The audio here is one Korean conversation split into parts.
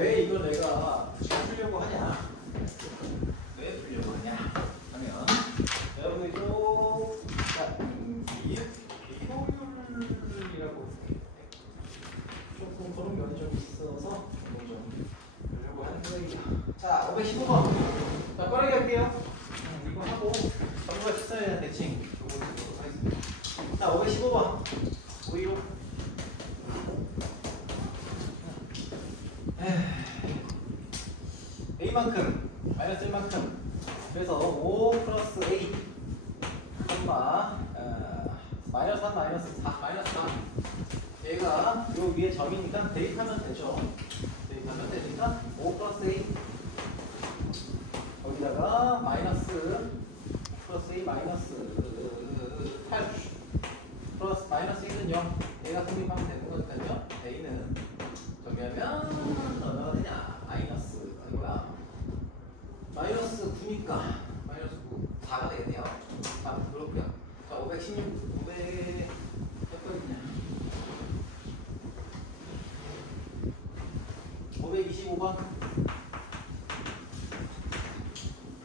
왜 이걸 내가 풀려고 하냐? 왜 풀려고 하냐? 하면 여러분들도 비효율이라고 조금 그런 면이 좀 있어서 이거 좀 보려고 하는 거예요. 자, 515번. 자, 빠르게 할게요. 이거 하고 전부가 식사에 대한 대칭 요거 보도록 하겠습니다. 자, 515번. 오이로. A만큼 마이너스 1만큼 그래서 5 플러스 A 마이너스 3 마이너스 4 마이너스 4 얘가 요 위에 점이니까 대입하면 되죠. 대입하면 되니까 5 플러스 A 거기다가 마이너스 플러스 A 마이너스 8 플러스 마이너스 1은 0 얘가 성립하면 되는 거니까요. A는 정리하면 얼마가 되냐? 마이너스 9니까 마이너스 9 4가 되겠네요. 자, 그렇고요. 자, 516 500 몇 번이냐? 525번.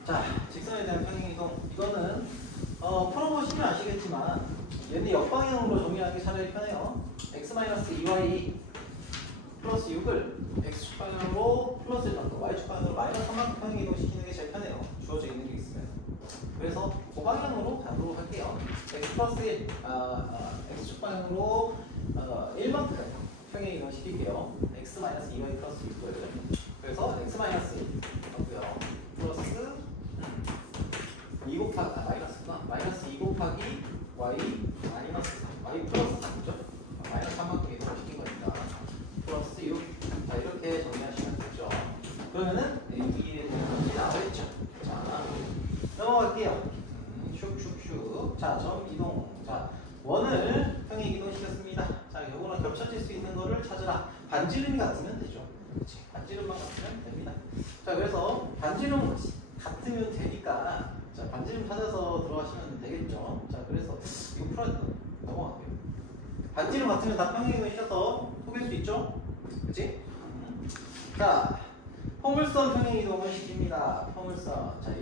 자, 직선에 대한 평행이동. 이거는 풀어보시면 아시겠지만 얘는 역방향으로 정리하는 게 차라리 편해요. x-2y 플러스 6을 x축방향으로 플러스 1만큼, y축방향으로 마이너스 3만큼 평행이동 시키는 게 제일 편해요. 주어져 있는 게 있으면. 그래서 그 방향으로 가도록 할게요. x 플러스 1, x축방향으로 1만큼 평행이동 시킬게요. x-2y 플러스 6을. 그래서 x-1 하고요. 플러스 2 곱하기, 마이너스구나. 마이너스 2 곱하기 y 마이너스 3, y 플러스 3죠. 마이너스 3만큼 이동을 시킨 거니까. 플러스 6. 자, 이렇게 정리하시면 되죠. 그러면은 여기에 대한 게 나와있죠. 자, 넘어갈게요. 슉슉슉. 자, 점 이동. 자, 원을 평행 이동 시켰습니다. 자, 요거는 겹쳐질 수 있는 거를 찾으라. 반지름이 같으면 되죠. 그렇지. 반지름만 같으면 됩니다. 자, 그래서 반지름 같으면 되니까 자, 반지름 찾아서 들어가시면 되겠죠. 자, 그래서 이거 풀어야 넘어갈게요. 반지름 같으면 다 평행 이동 시켜서 속일 수 있죠? 그치? 자, 포물선 평행 이동을 시킵니다. 포물선. 자,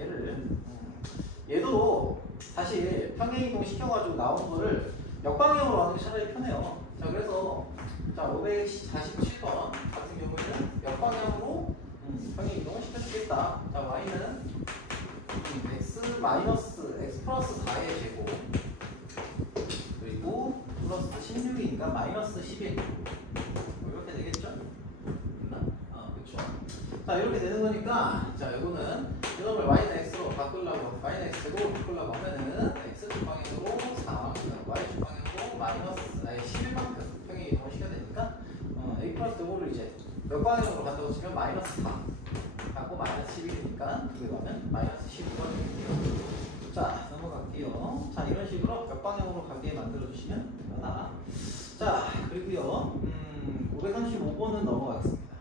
얘도 사실 평행 이동 시켜가지고 나온 거를 역방향으로 하는 게 차라리 편해요. 자, 그래서 자, 547번 같은 경우에는 역방향으로 평행 이동을 시켜주겠다. 자, y는 x 플러스 4의 제곱 그리고 플러스 16이니까 마이너스 11 이렇게 되겠죠? 그렇죠. 자, 이렇게 되는 거니까 자, 이거는 이놈을 y는 x로 바꾸려고 y는 x 제곱으로 바꾸려고 하면은 x 주방향으로 4 y 주방향으로 마이너스 11만큼 평행 이동을 시켜야 되니까 a 플러스 요거를 이제 몇 방향으로 간다고 치면 마이너스 4 하고 마이너스 11이니까 두개 가면 마이너스 12가 되겠네요. 자, 넘어갈게요. 자, 이런 식으로 몇 방향으로 가게 만들어주시면 되나. 자, 그리고요. 535번은 넘어가겠습니다.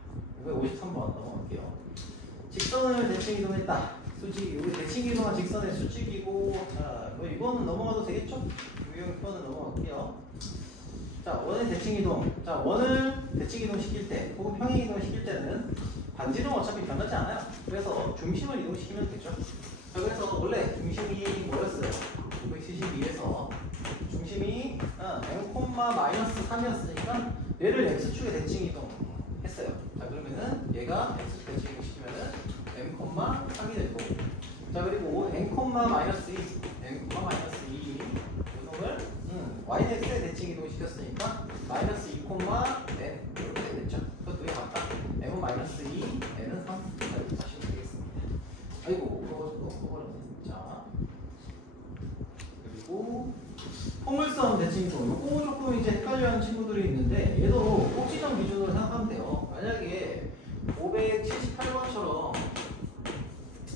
553번 넘어갈게요. 직선을 대칭 이동했다. 수직, 우리 대칭 이동한 직선의 수직이고, 자, 뭐 이거는 넘어가도 되겠죠? 이거는 넘어갈게요. 자, 원의 대칭 이동. 자, 원을 대칭 이동 시킬 때, 혹은 평행 이동 시킬 때는 반지름 어차피 변하지 않아요. 그래서 중심을 이동시키면 되죠. 자, 그래서 원래 중심이 뭐였어요? 572에서 중심이 m, -3이었으니까 얘를 x축에 대칭 이동했어요. 자, 그러면은 얘가 x축 대칭 이동시키면은 m, 3이 되고, 자, 그리고 n, -2 이동을 y는 x에 대칭 이동시켰으니까 마이너스 2, n 이렇게 되겠죠. 그 두개 같다. m, -2, n은 3 이렇게 하시면 되겠습니다. 아이고, 그거 자, 그리고 포물선 대칭 이동. 이거 조금 이제 헷갈려하는 친구들이 있는데 얘도 꼭지점 기준으로 생각하면 돼요. 만약에 578번처럼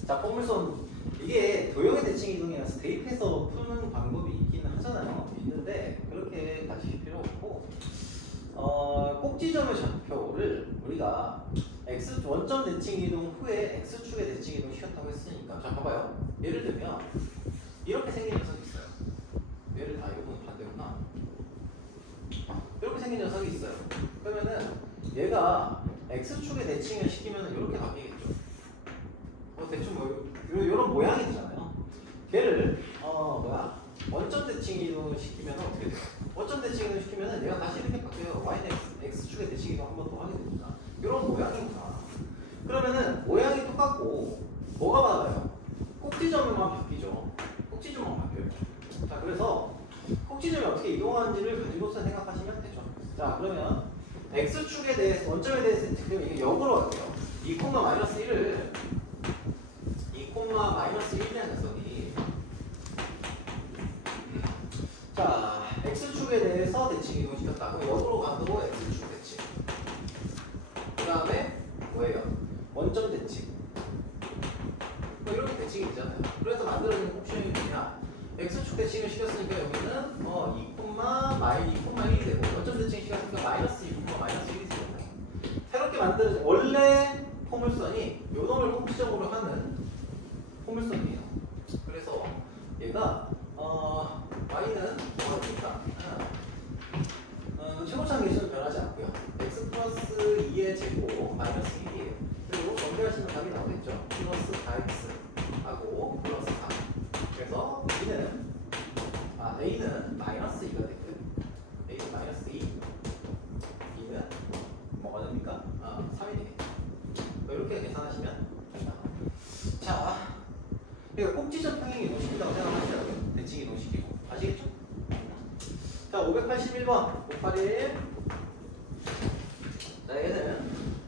자, 포물선 이게 도형의 대칭 이동이라서 대입해서 푸는 방법이 있기는 하잖아요. 있는데 그렇게 가실 필요 없고 꼭지점의 좌표를 우리가 x 원점 대칭 이동 후에 x축의 대칭 이동 시켰다고 했으니까 자, 봐봐요. 예를 들면 이렇게 생긴 녀석이 있어요. 얘를 다 이거는 반대구나. 이렇게 생긴 녀석이 있어요. 그러면은 얘가 x축의 대칭을 시키면 이렇게 바뀌겠죠. 대충 뭐 이런 모양이 되잖아요. 걔를 원점 대칭 이동을 시키면 어떻게 돼요? 원점 대칭 이동을 시키면 얘가 다시 이렇게 바뀌어요. y는 x축의 대칭 이동 한 번 더 하게 됩니다. 이런 모양입니다. 그러면은 모양이 똑같고 뭐가 받아요? 꼭지점만 바뀌죠. 꼭지점만 바뀌어요. 자, 그래서 꼭지점이 어떻게 이동하는지를 가지고서 생각하시면 되죠. 자, 그러면 x축에 대해서 원점에 대해서 지금 이게 역으로 할게요. 2,-1을 2,-1이라는 녀석이 자, x축에 대해서 대칭 이동을 시켰다고 역으로 만들고 x축 대칭. 그 다음에 뭐예요? 원점 대칭. 뭐 이렇게 대칭이 되잖아요. 그래서 만들어진 옵션이 뭐냐? x축 대칭을 시켰으니까 여기는 2,-2,1이 되고 원점 대칭 시켰으니까 -2,-1이 되고 새롭게 만들어진 원래 포물선이 요 놈을 꼭지점으로 하는 포물선이에요. 그래서 얘가 y는 뭐가 됩니까? 최고차 계수는 변하지 않고요. x 플러스 2의 제곱 마이너스 1이에요. 그리고 정리하시면 답이 나오겠죠. 플러스 4x 하고 플러스 4. 그래서 a는 마이너스 2가 되고요. a는 마이너스 2. b는 뭐가 됩니까? 3이 되겠죠. 이렇게 계산하시면 됩니다. 자, 그러니까 꼭지점 평행 이동시킨다고 생각하시라고요. 대칭 이동시키고. 아시겠죠? 자, 581번 581. 자, 얘는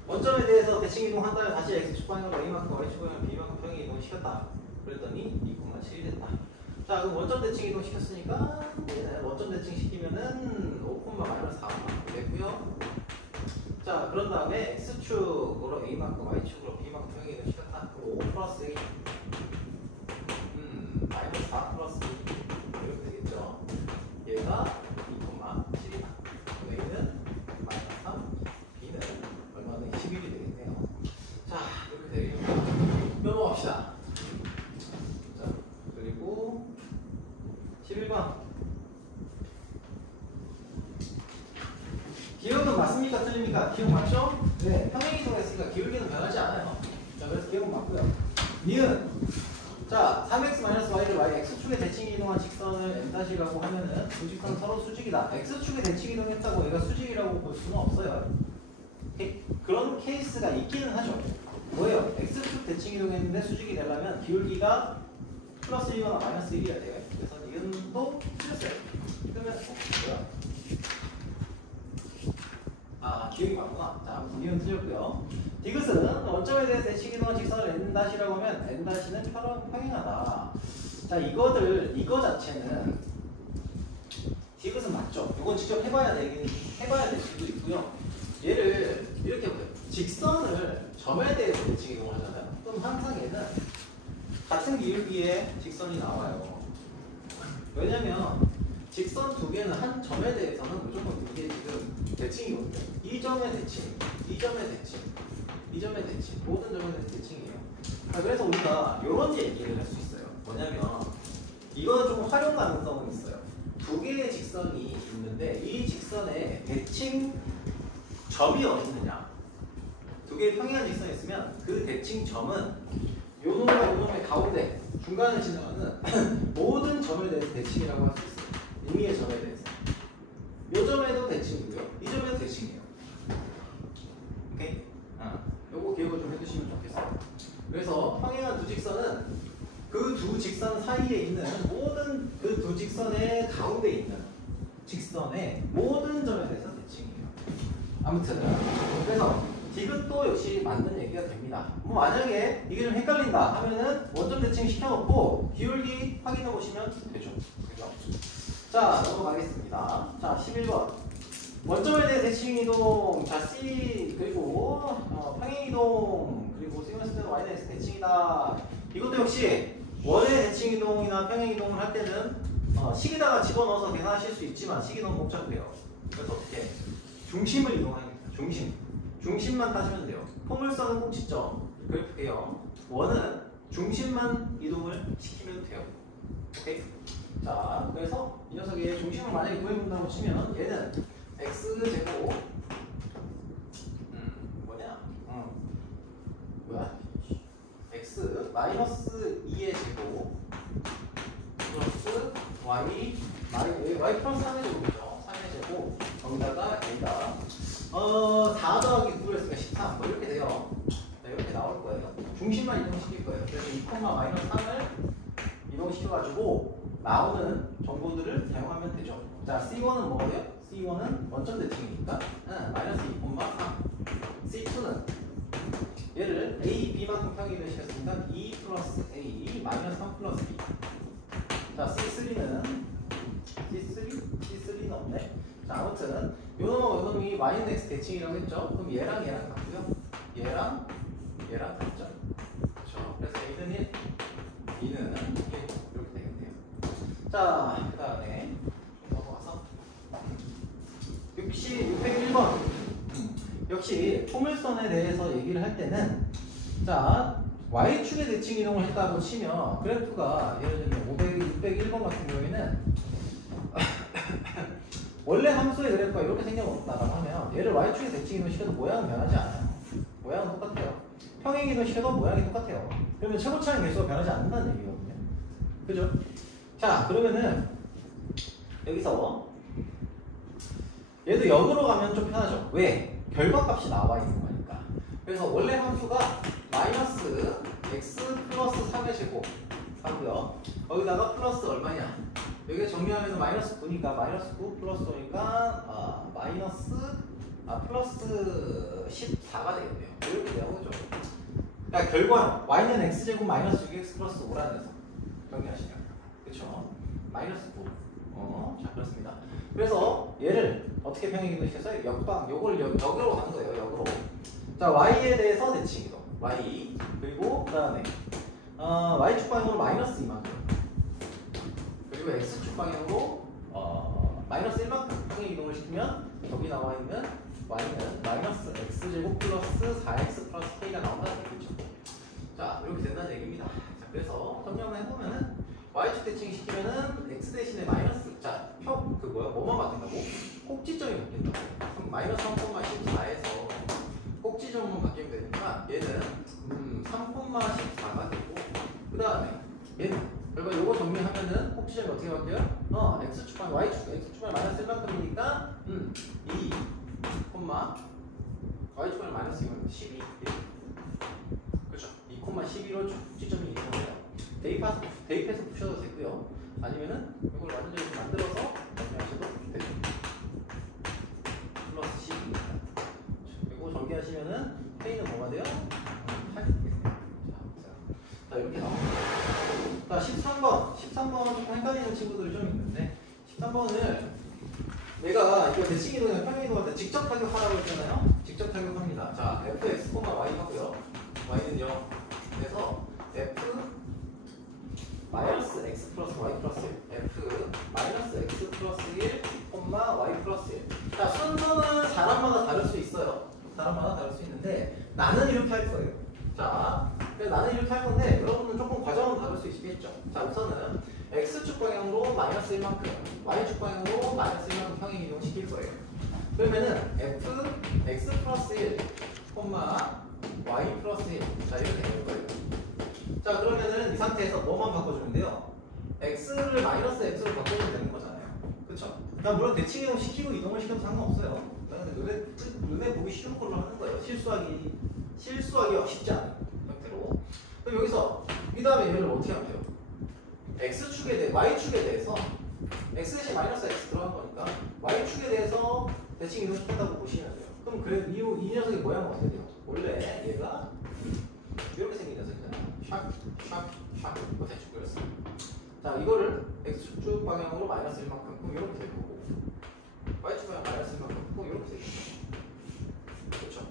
원점에 대해서 대칭 이동한다면 다시 x축 방향으로 a만큼 y축 방향으로 b만큼 평행 이동을 시켰다. 그랬더니 2,7이 됐다. 자, 그럼 원점 대칭 이동 시켰으니까 얘는 원점 대칭 시키면은 5,-4 됐고요. 자, 그런 다음에 x축으로 a만큼 y축으로 b만큼 평행 이동 시켰다. 그럼 5 플러스 a 마이너스 4 플러스 2 이렇게 되겠죠. 얘가 2,7이다. a는 마이너스 3, b는 얼마나 21이 되겠네요. 자, 이렇게 되겠습니다. 넘어갑시다. 자, 그리고 11번. 기억은 맞습니까? 틀립니까? 기억 맞죠? 네. 평행 이동했으니까 기울기는 변하지 않아요. 자, 그래서 기억은 맞고요. 니은. 자, 3x-y를 y x축에 대칭 이동한 직선을 n-라고 하면은 두 직선은 서로 수직이다. x축에 대칭 이동했다고 얘가 수직이라고 볼 수는 없어요. 그런 케이스가 있기는 하죠. 뭐예요? x축 대칭 이동했는데 수직이 되려면 기울기가 플러스 1이거나 마이너스 1이어야 돼요. 그래서 니은도 틀렸어요. 그러면 뭐야? 기억이 맞구나. 자, 니은 틀렸고요. 디귿은 원점에 대해서 대칭 이동한 직선을 n-라고 하면 n-는 평행하다. 자, 이거 자체는 디귿은 맞죠? 이건 직접 해봐야 될 수도 있고요. 얘를 이렇게 보세요. 직선을 점에 대해서 대칭 이동을 하잖아요. 그럼 항상 얘는 같은 기울기의 직선이 나와요. 왜냐면 직선 두 개는 한 점에 대해서는 무조건 이게 지금 대칭이거든요. 이 점의 대칭, 이 점의 대칭, 이 점의 대칭, 모든 점에 대해서 대칭이에요. 그래서 우리가 이런 얘기를 할 수 있어요. 뭐냐면 이거는 좀 활용 가능성은 있어요. 두 개의 직선이 있는데 이 직선의 대칭 점이 어디 있느냐? 두 개의 평행한 직선이 있으면 그 대칭 점은 요 놈과 요 놈의 가운데 중간을 지나가는 모든 점에 대해서 대칭이라고 할 수 있어요. 의미의 점에 대해서. 요 점에도 대칭이고요. 이 점에도 대칭이에요. 오케이? 요거 기억을 좀 해두시면 좋겠어요. 그래서 평행한 두 직선은 그 두 직선 사이에 있는 모든 그 두 직선의 가운데 있는 직선의 모든 점에 대해서 대칭이에요. 아무튼 그래서 디귿도 역시 맞는 얘기가 됩니다. 뭐 만약에 이게 좀 헷갈린다 하면은 원점 대칭 시켜놓고 기울기 확인해 보시면 되죠. 그죠? 자, 넘어가겠습니다. 자, 11번. 원점에 대해 대칭 이동, 자, C, 그리고 평행 이동, 그리고 시그널스는 Y에 대해서 대칭이다. 이것도 역시 원의 대칭 이동이나 평행 이동을 할 때는 식에다가 집어넣어서 계산하실 수 있지만 식이 너무 복잡해요. 그래서 어떻게? 중심을 이동합니다. 중심만 따지면 돼요. 포물선은 꼭지점, 그래프게요. 원은 중심만 이동을 시키면 돼요. 오케이? 자, 그래서 이 녀석의 중심을 만약에 구해본다고 치면 얘는 x제곱 뭐냐? 마이너스 2의 제곱 플러스 y 플러스 3의 제곱이죠. 3의 제곱 거기다가 a다 4 더하기 9를 했으니까 13 뭐 이렇게 돼요. 자, 이렇게 나올 거예요. 중심만 이동시킬 거예요. 그래서 2, 마이너스 3을 이동시켜가지고 나오는 정보들을 사용하면 되죠. 자, C1은 뭐예요? C1은 원점 대칭이니까 마이너스 2, 3. C2는 얘를 A, B만큼 평행이동 시켰으니까 2 플러스 A 마이너스 3 플러스 B. 자, C3는 없네. 자, 아무튼 요놈이 Y는 X 대칭이라고 했죠. 그럼 얘랑 같고요. 얘랑 같죠. 그렇죠. 그래서 A는 1, B는 1 이렇게 되겠네요. 자, 그 다음에 넘어가서 601번 역시 포물선에 대해서 얘기를 할 때는 자 Y축의 대칭 이동을 했다고 치면 그래프가 예를 들면 601번 같은 경우에는 원래 함수의 그래프가 이렇게 생겨났다고 하면 얘를 Y축의 대칭 이동 시켜도 모양은 변하지 않아요. 모양은 똑같아요. 평행 이동 시켜도 모양이 똑같아요. 그러면 최고차항 개수가 변하지 않는다는 얘기거든요. 그죠? 자, 그러면은 여기서 얘도 역으로 가면 좀 편하죠. 왜? 결과값이 나와 있는 거니까. 그래서 원래 함수가 마이너스 x 플러스 3의 제곱 하고요. 거기다가 플러스 얼마냐? 여기가 정리하면 마이너스 9니까 마이너스 9 플러스 5니까 플러스 14가 되겠네요. 이렇게 되어오죠. 그러니까 결과는 y는 x제곱 마이너스 6x 플러스 5라는 데서 정리하시면 그쵸? 마이너스 9 자 그렇습니다. 그래서 얘를 어떻게 평행이동 시켜서 요걸 역으로 가는 거예요. 역으로. 자, y에 대해서 대칭이동 y 그리고 그 다음에 y축 방향으로 마이너스 2만큼 그리고 x축 방향으로 마이너스 1만큼 평행이동을 시키면 여기 나와 있는 y는 마이너스 x제곱 플러스 4x 플러스 k가 나온다는 얘기죠. 자, 이렇게 된다는 얘기입니다. 자, 그래서 정리를 해보면은 y축 대칭 시키면은 x 대신에 마이너스 뭐만 바뀐다고? 꼭지점이 바뀐다고. 그럼 마이너스 3,14에서 꼭지점만 바뀌면 되니까 얘는 3,14가 되고 그 다음에 얘는 그러니까 요거 정리하면은 꼭지점이 어떻게 바뀌어요? x축방 y축방 마이너스 1만큼이니까 2, y축방 마이너스 2면 12 그렇죠. 2,12로 꼭지점이 이동해요. 대입해서 푸셔도 되고요. 아니면은 이걸 완전히 만들어서 정리하셔도 되죠. 플러스 12. 그리고 정리하시면은 K는 뭐가 돼요? 8이 되겠네요. 자, 이렇게 나옵니다. 자, 13번 조금 헷갈리는 친구들이 좀 있는데 13번을 내가 이거 대칭이동이나 평행이동 할 때 직접 타격하라고 했잖아요. 직접 타격합니다. 자, fx, y 하고요. y는 0. 그래서 f 마이너스 x 플러스 y 플러스 1 f 마이너스 x 플러스 1 y 플러스 1 자, 순서는 사람마다 다를 수 있어요. 사람마다 다를 수 있는데 나는 이렇게 할 거예요. 자, 나는 이렇게 할 건데 여러분은 조금 과정은 다를 수 있겠죠. 자, 우선은 x축 방향으로 마이너스 1만큼 y축 방향으로 마이너스 1만큼 평행 이동 시킬 거예요. 그러면은 f x 플러스 1 y 플러스 1 자, 이렇게 될 거예요. 자, 그러면은 이 상태에서 뭐만 바꿔주면 돼요? x를 마이너스 x로 바꿔주면 되는 거잖아요. 그쵸? 물론 대칭 이동 시키고 이동을 시켜도 상관없어요. 눈에 보기 쉬운 걸로 하는 거예요. 실수하기 쉽지 않은 형태로. 그럼 여기서 이 다음에 얘를 어떻게 하면 돼요? y축에 대해서 x 대신 마이너스 x 들어간 거니까 y축에 대해서 대칭 이동 시킨다고 보시면 돼요. 그럼 이 녀석의 모양은 어떻게 돼요? 원래 얘가 이렇게 생긴 녀석이잖아요. 샥 이거 대충 그렸어요. 자, 이거를 x축 방향으로 마이너스 1만큼 그럼 이렇게 될 거고 y축 방향 마이너스 1만큼 그럼 이렇게 될 거고 그렇죠?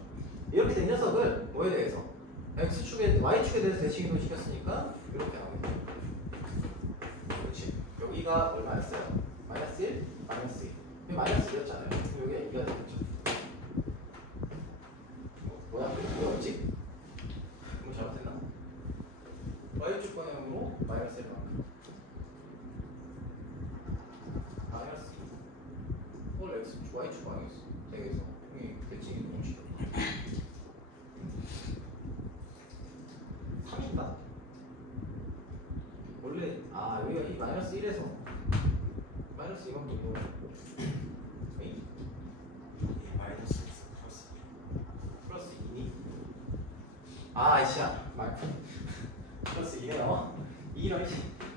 이렇게 된 녀석을 뭐에 대해서? y축에 대해서 대칭 이동 시켰으니까 이렇게 나오겠죠. 그렇지? 여기가 얼마였어요? 마이너스 1, 마이너스 2 여기 마이너스 2였잖아요. 그럼 여기가 2가 되겠죠. 뭐야? 뭐였지? 그럼 잘못했나? y축 방향으로 마이너스 1만큼 마이너스 2 홀 x축 y축 방향이었어. 되겠어. 여기 대칭이 동시에 3인가? 아 여기가 이 마이너스 1에서 마이너스 이건 또 마이너스 플러스 2니? 아 아이씨야 플러스 2네요 2랑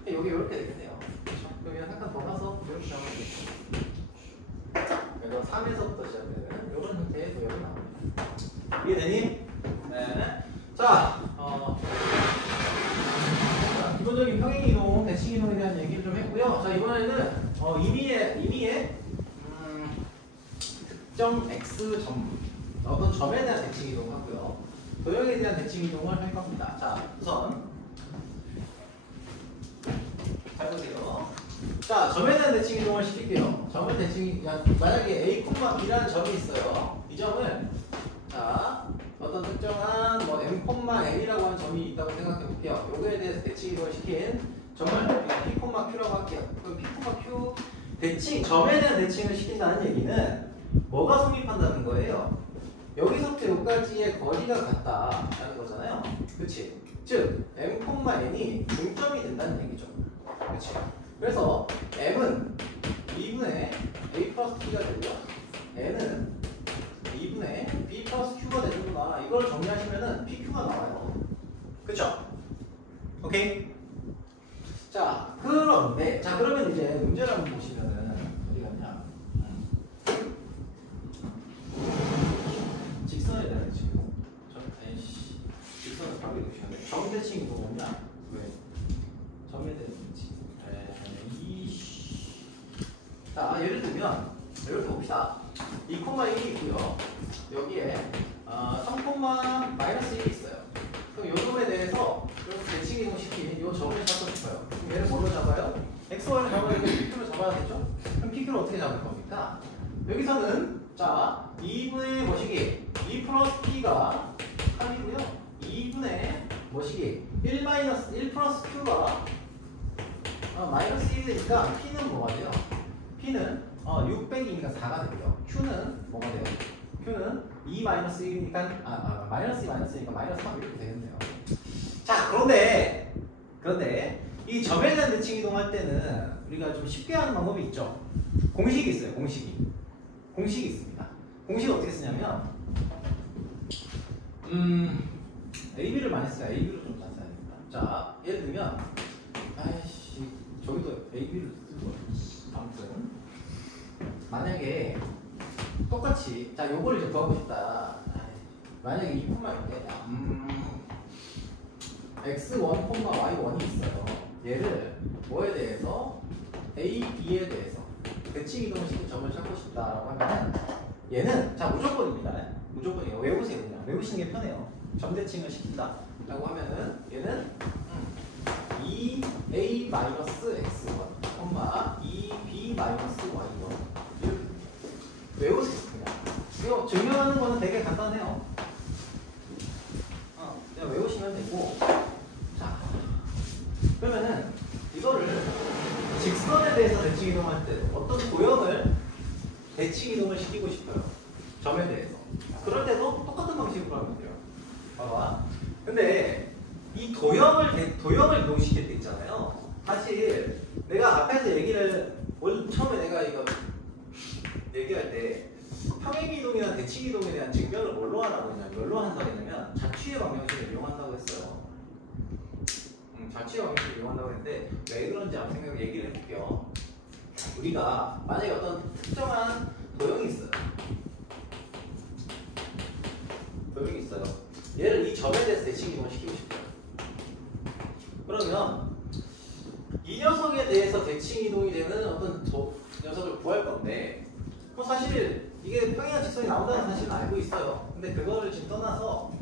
여기 이렇게 되겠네요. 그렇죠? 그럼 잠깐 더 가서 이렇게 나오면 되겠죠. 그래서 3에서부터 시작되는 이런 형태의 도형이 나옵니다. 이해되니? 네. 자, 기본적인 평행이동, 대칭이동에 대한 얘기를 좀 했고요. 자, 이번에는 임의의 특정 X점, 어떤 점에 대한 대칭이동을 하고요. 도형에 대한 대칭이동을 할 겁니다. 자, 우선 잘 보세요. 자, 점에 대한 대칭이동을 시킬게요. 점을 만약에 A, B라는 점이 있어요. 이 점을 자 어떤 특정한 뭐 M,N이라고 하는 점이 있다고 생각해 볼게요. 요거에 대해서 대칭이동을 시킨 점을 P, Q라고 할게요. 그럼 P, Q 대칭, 점에 대한 대칭을 시킨다는 얘기는 뭐가 성립한다는 거예요? 여기서부터 여기까지의 거리가 같다라는 거잖아요. 그치? 즉 M,N이 중점이 된다는 얘기죠. 그치? 그래서 M은 2분의 A 플러스 T가 되고요. N은 2분의 B 플러스 Q가 되는구나. 이걸 정리하시면은 PQ가 나와요. 그쵸? 오케이? 자, 그런데, 자, 그러면 이제 문제를 한번 보시면은, 어디 갔냐? 직선에 대한 지금, 직선을 바로 보시면 돼. 점대칭이 뭐냐? 왜? 점에 대한 대칭. 자, 예를 들면, 이렇게 봅시다. 2,1이 있고요. 여기에 3,-1이 있어요. 그럼 이 점에 대해서 대칭이동 시킨 이 점을 잡고 싶어요. 그럼 얘를 뭘로 잡아요? XY를 잡아야 되고 PQ를 잡아야겠죠? 그럼 PQ를 어떻게 잡을 겁니까? 여기서는 자 2분의 뭐시기? 2 플러스 P가 3이고요. 2분의 뭐시기? 1 플러스 Q가 마이너스 1이 되니까 P는 뭐가 돼요? P는 6 빼기 2니까 4가 되고요. Q는 뭐가 돼요? Q는 2 마이너스 1이니까 마이너스 2 마이너스 1이니까 마이너스 3 이렇게 되겠네요. 자, 그런데 이 점에 대한 대칭 이동할 때는 우리가 좀 쉽게 하는 방법이 있죠. 공식이 있어요. 공식이 있습니다. 공식을 어떻게 쓰냐면 AB를 많이 써요. AB를 좀 잘 써야 됩니다. 자, 예를 들면 아이씨 저기도 AB를 쓰고 아무튼 만약에 똑같이 자 요걸 이제 구하고 싶다. 만약에 이 콤마인데 x1, y1이 있어요. 얘를 뭐에 대해서 a, b에 대해서 대칭 이동을 시킨 점을 찾고 싶다라고 하면은 얘는 자 무조건입니다. 무조건이에요. 외우세요. 그냥 외우시는 게 편해요. 점 대칭을 시킨다라고 하면은 얘는 2a-x1, 2b-y1 외우세요. 그냥 이거 증명하는 거는 되게 간단해요. 그냥 외우시면 되고. 자, 그러면은 이거를 직선에 대해서 대칭 이동할 때 어떤 도형을 대칭 이동을 시키고 싶어요. 점에 대해서. 그럴 때도 똑같은 방식으로 하면 돼요. 봐봐. 근데 이 도형을 이동시킬 때 있잖아요. 사실 내가 앞에서 처음에 내가 이거 얘기할 때 평행이동이나 대칭이동에 대한 증명을 뭘로 하라고 했냐면 뭘로 한다고 했냐면 자취의 방정식을 이용한다고 했어요. 자취의 방정식을 이용한다고 했는데 왜 그런지 한번 얘기를 해볼게요. 우리가 만약에 어떤 특정한 도형이 있어요. 얘를 이 점에 대해서 대칭이동을 시키고 싶어요. 그러면 이 녀석에 대해서 대칭이동이 되는 어떤 녀석을 구할 건데 뭐 사실 이게 평행이나 직선이 나온다는 사실은 알고 있어요. 근데 그거를 지금 떠나서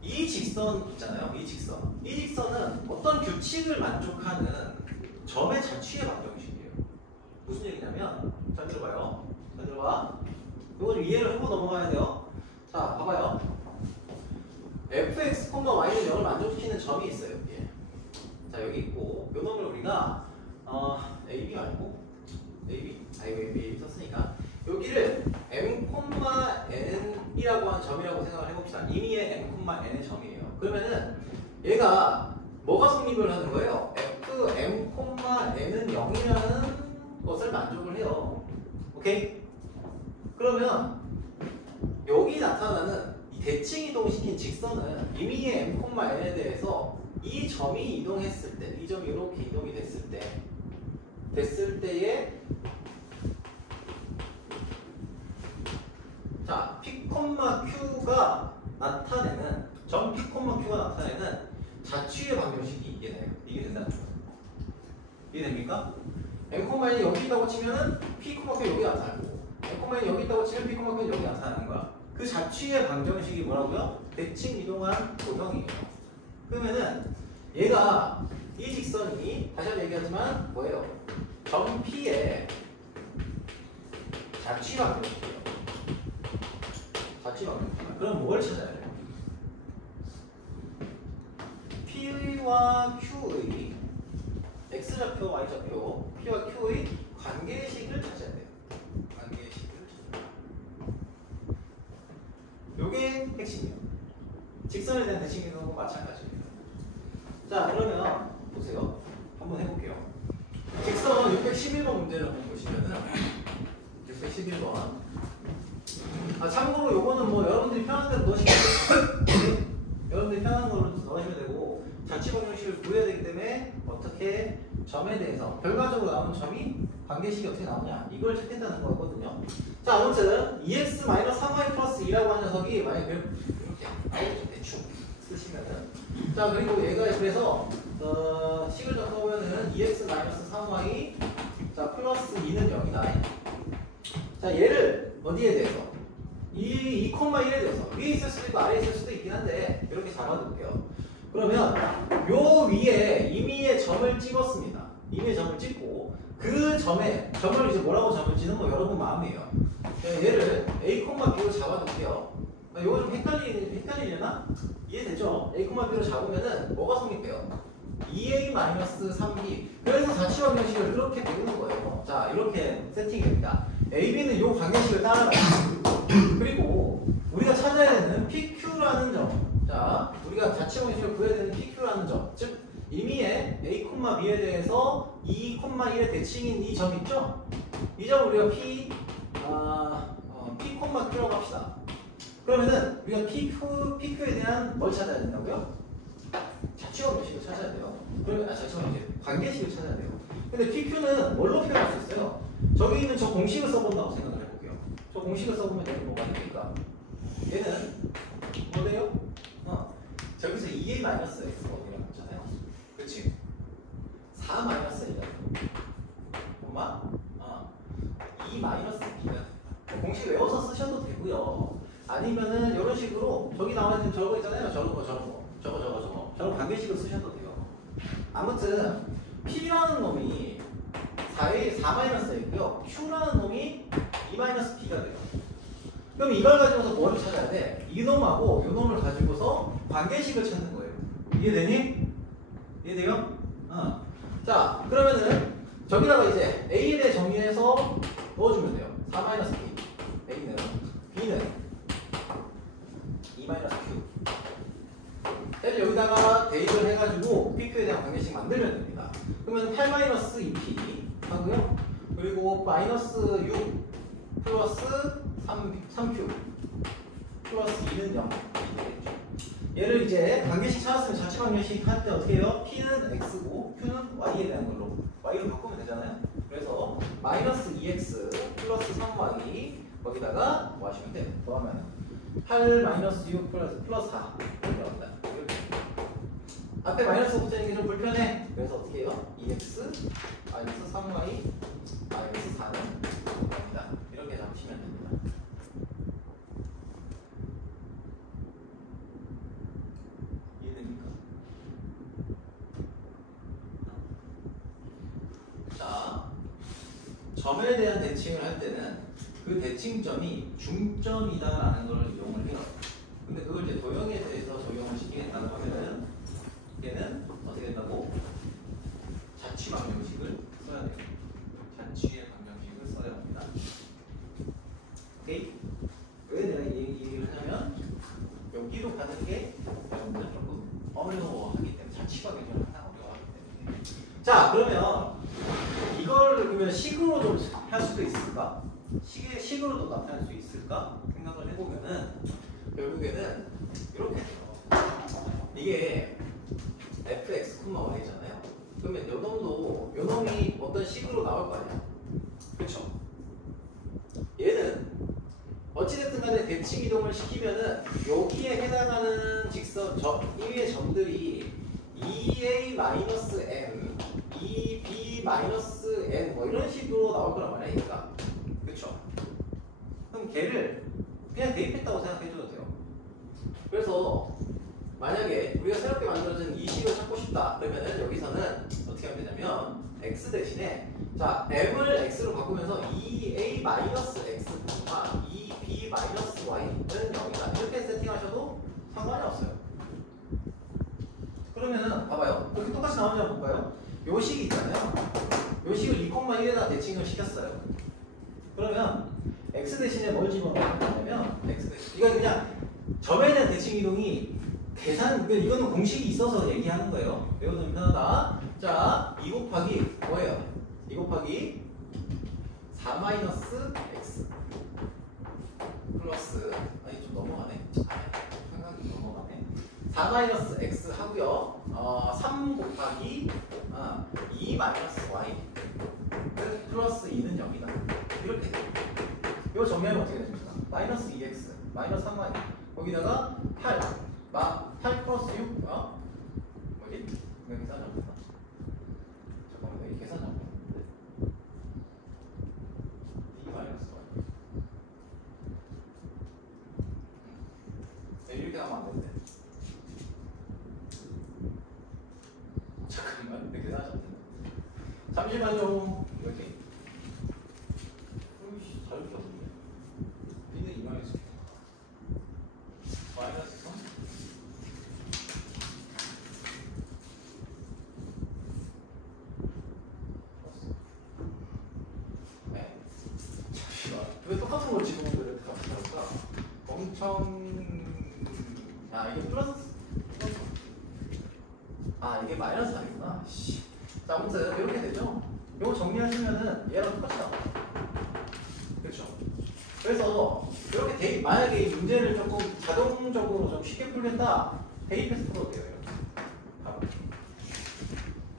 이 직선 있잖아요. 이 직선은 어떤 규칙을 만족하는 점의 자취의 방정식이에요. 무슨 얘기냐면 잘 들어봐요. 이거 좀 이해를 하고 넘어가야 돼요. 자, 봐봐요. fx, y는 0을 만족시키는 점이 있어요. 여기에. 자, 여기 있고 요 놈을 우리가 AB 말고 AB 썼으니까 여기를 m,n이라고 하는 점이라고 생각을 해봅시다. 임의의 m,n의 점이에요. 그러면은 얘가 뭐가 성립을 하는 거예요? f q m, n은 0이라는 것을 만족을 해요. 오케이? 그러면 여기 나타나는 이 대칭 이동시킨 직선은 이미 m, n에 대해서 이 점이 이동했을 때, 이 점이 이렇게 이동이 됐을 때에 자, p, q가 나타내는 점 p, q가 나타내는 자취의 방정식이 이게 돼요. 이게 된다는 거예요. 이해됩니까? m, n이 여기 있다고 치면은 p, q가 여기 나타나고 m, n이 여기 있다고 치면 p, q가 여기 나타나는 거야. 그 자취의 방정식이 뭐라고요? 대칭 이동한 도형이에요. 그러면은 얘가 이 직선이 다시 한번 얘기하지만 뭐예요? 점 P의 자취 방정식이에요. 자취 방정식. 그럼 뭘 찾아야 돼요? P와 Q의 X좌표, Y좌표, P와 Q의 관계식을 찾아야 돼요. 관계식을 찾아야 돼요. 요게 핵심이에요. 직선에 대한 대칭 이동은 마찬가지입니다. 자, 그러면 보세요. 한번 해볼게요. 직선 611번 문제를 한번 보시면은 611번. 참고로 요거는 뭐 여러분들이 편한 대로 넣으시면 되고 여러분들이 편한 걸로 넣으시면 되고 자취 방정식을 구해야 되기 때문에 어떻게 점에 대해서 결과적으로 나오는 점이 관계식이 어떻게 나오냐 이걸 찾겠다는 거거든요. 자, 아무튼 2x-3y 플러스 2라고 하는 녀석이 만약에 이렇게 나오겠죠. 대충 쓰시면은 자, 그리고 얘가 그래서 식을 적어보면은 2x-3y 자 플러스 2는 0이다. 자, 얘를 어디에 대해서? 이 2,1에 대해서 위에 있을 수도 있고 아래에 있을 수도 있긴 한데 이렇게 잡아둘게요. 그러면 요 위에 임의의 점을 찍었습니다. 임의의 점을 찍고 그 점에 점을 이제 뭐라고 잡을지는 뭐 여러분 마음이에요. 얘를 a, b로 잡아둘게요. 요거 좀 헷갈리려나? 이해되죠? a, b로 잡으면은 뭐가 성립해요? 2a-3b. 그래서 자취 방정식을 이렇게 배우는 거예요. 자, 이렇게 세팅이 됩니다. a, b는 요 방정식을 따라가요. 그리고 우리가 찾아야 되는 pq라는 점. 자, 우리가 자취 방정식을 구해야 되는 pq라는 점. 즉, 임의의 a, b에 대해서 2,1의 대칭인 이 점 있죠? 이 점을 우리가 p, q라고 합시다. 그러면은 우리가 pq에 대한 뭘 찾아야 된다고요? 자취 방정식을 찾아야 돼요. 그러면 자취 방정식 관계식을 찾아야 돼요. 근데 pq는 뭘로 표현할 수 있어요? 저기 있는 저 공식을 써본다고 생각을 해볼게요. 저 공식을 써보면 얘는 뭐가 됩니까? 얘는 뭐 돼요? 저기서 2a-x가 어디라고 했잖아요. 그치? 4-a가 엄마? 2-b가 공식 외워서 쓰셔도 되고요. 아니면은 이런 식으로 저기 나와 있는 저거 있잖아요. 저거 관계식을 쓰셔도 돼요. 아무튼 P라는 놈이 4-a고요. Q라는 놈이 2-b가 돼요. 그럼 이걸 가지고서 뭐를 찾아야 돼? 이 놈하고 이 놈을 가지고서 관계식을 찾는 거예요. 이해되니? 이해돼요? 자, 그러면은 저기다가 이제 A에 대해 정리해서 넣어주면 돼요. 4-P. A는 B는 2-Q. 그래서 여기다가 대입을 해가지고 PQ에 대한 관계식 만들면 됩니다. 그러면 8-2P 하고요. 그리고 마이너스 6 플러스 3Q 플러스 2는 0 되겠죠. 얘를 이제 관계식 찾았으면 자취 관계식 할 때 어떻게 해요? P는 X고 Q는 Y에 대한 걸로 Y로 바꾸면 되잖아요. 그래서 마이너스 2X 플러스 3Y 거기다가 뭐 하시면 돼요? 더하면 8-6 플러스 4 이렇게 나온다. 앞에 마이너스 붙여있는 게 좀 불편해. 그래서 어떻게 해요? 2x 마이너스 3y 마이너스 4는 0이다. 이렇게 잡으시면 됩니다. 이해됩니까? 자, 점에 대한 대칭을 할 때는 그 대칭점이 중점이다라는 걸 이용을 해요. 근데 그걸 이제 도형에 대해서 적용을 시키겠다고 하면은 얘는 어떻게 된다고? 자취 방정식을 써야 돼요. 자취의 방정식을 써야 합니다. 오케이? 왜 내가 이 얘기를 하냐면 여기로 가는 게 여러분들 조금 어려워하기 때문에 자취 방정식을 하나 어려워하기 때문에 자, 그러면 이걸 그러면 식으로 좀 할 수도 있을까? 식으로도 나타낼 수 있을까? 생각을 해보면은 결국에는 이렇게 돼요. 이게 fx, y잖아요. 그러면 요 놈이 어떤 식으로 나올 거 아니야? 그쵸? 얘는 어찌됐든 간에 대칭 이동을 시키면은 여기에 해당하는 직선, 이 위의 점들이 2a-m, 2b-n 뭐 이런 식으로 나올 거란 말이야, 얘가. 그쵸? 그럼 걔를 그냥 대입했다고 생각해줘도 돼요. 그래서 만약에 우리가 새롭게 만들어진 이 식을 찾고 싶다 그러면은 여기서는 어떻게 하면 되냐면 x 대신에 자 m을 x로 바꾸면서 2a-x, 2b-y는 0이다 이렇게 세팅하셔도 상관이 없어요. 그러면은 봐봐요. 이렇게 똑같이 나오는지 한번 볼까요? 요 식이 있잖아요. 요 식을 2,1에다 대칭을 시켰어요. 그러면 x 대신에 뭘 집어넣냐면 x 대신 이거 그냥 점에 대한 대칭 이동이 이거는 공식이 있어서 얘기하는 거예요. 외우는 편하다. 자, 2 곱하기 뭐예요? 2 곱하기 4-x 플러스 아니 좀 넘어가네. 생각이 넘어가네. 4-x 하고요. 3 곱하기 2-y 플러스 2는 0이다. 이렇게 돼요. 이거 정리하면 어떻게 됩니까? 마이너스 2x 마이너스 3y 거기다가 8 플러스 6 뭐지? 이거 계산 잘못했다. 잠깐만 여기 계산 잘못했는데 d 마이너스 y 이렇게 하면 안 되는데 잠깐만 여기 계산 잘못했네. 잠시만요. 이렇게 자유가 없네. b는 2 마이너스 마이너스 3 네. 잠시만 왜 똑같은 걸 지금 왜 이렇게 같이 할까? 엄청 이게 플러스 이게 마이너스 3이구나. 자 아무튼 이렇게 되죠? 이거 정리하시면은 얘랑 똑같이 나와요. 그렇죠? 그래서 이렇게 만약에 이 문제를 조금 자동적으로 좀 쉽게 풀겠다 대입해서 풀어도 돼요. 이렇게 답을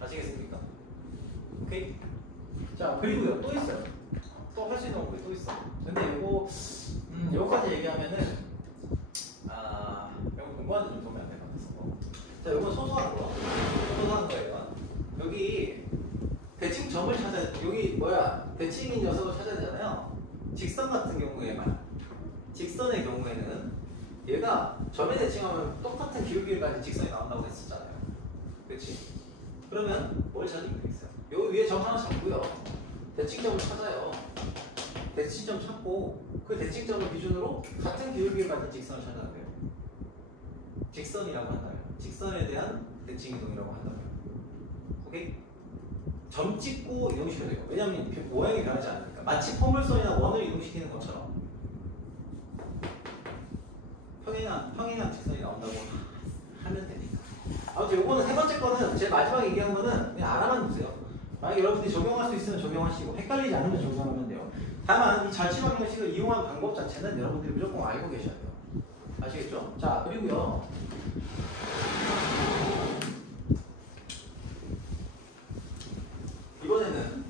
아시겠습니까? 오케이? 자 그리고요 또 있어요. 또 할 수 있는 방법이 또 있어. 근데 요거까지 얘기하면은 이거 공부하는 좀 도움이 안 될 것 같아서 자 요거 소소한 거예요. 여기 대칭점을 찾아야 여기 대칭인 녀석을 찾아야 되잖아요. 직선 같은 경우에만 직선의 경우에는 얘가 점에 대칭하면 똑같은 기울기를 가진 직선이 나온다고 했었잖아요. 그렇지? 그러면 뭘 찾으면 되겠어요? 요 위에 점 하나 잡고요. 대칭점을 찾아요. 대칭점 찾고 그 대칭점을 기준으로 같은 기울기를 가진 직선을 찾아야 돼요. 직선이라고 한다면 직선에 대한 대칭 이동이라고 한다면 오케이? 점 찍고 이동시켜야 돼요. 왜냐하면 모양이 변하지 않으니까. 마치 포물선이나 원을 이동시키는 것처럼 평행한 직선이 나온다고 하면 되니까. 아무튼 요거는 세 번째 거는 제 마지막에 얘기한 거는 그냥 알아만 두세요. 만약에 여러분들이 적용할 수 있으면 적용하시고 헷갈리지 않으면 적용하면 돼요. 다만 이 자취방 형식을 이용한 방법 자체는 여러분들이 무조건 알고 계셔야 돼요. 아시겠죠? 자 그리고요 이번에는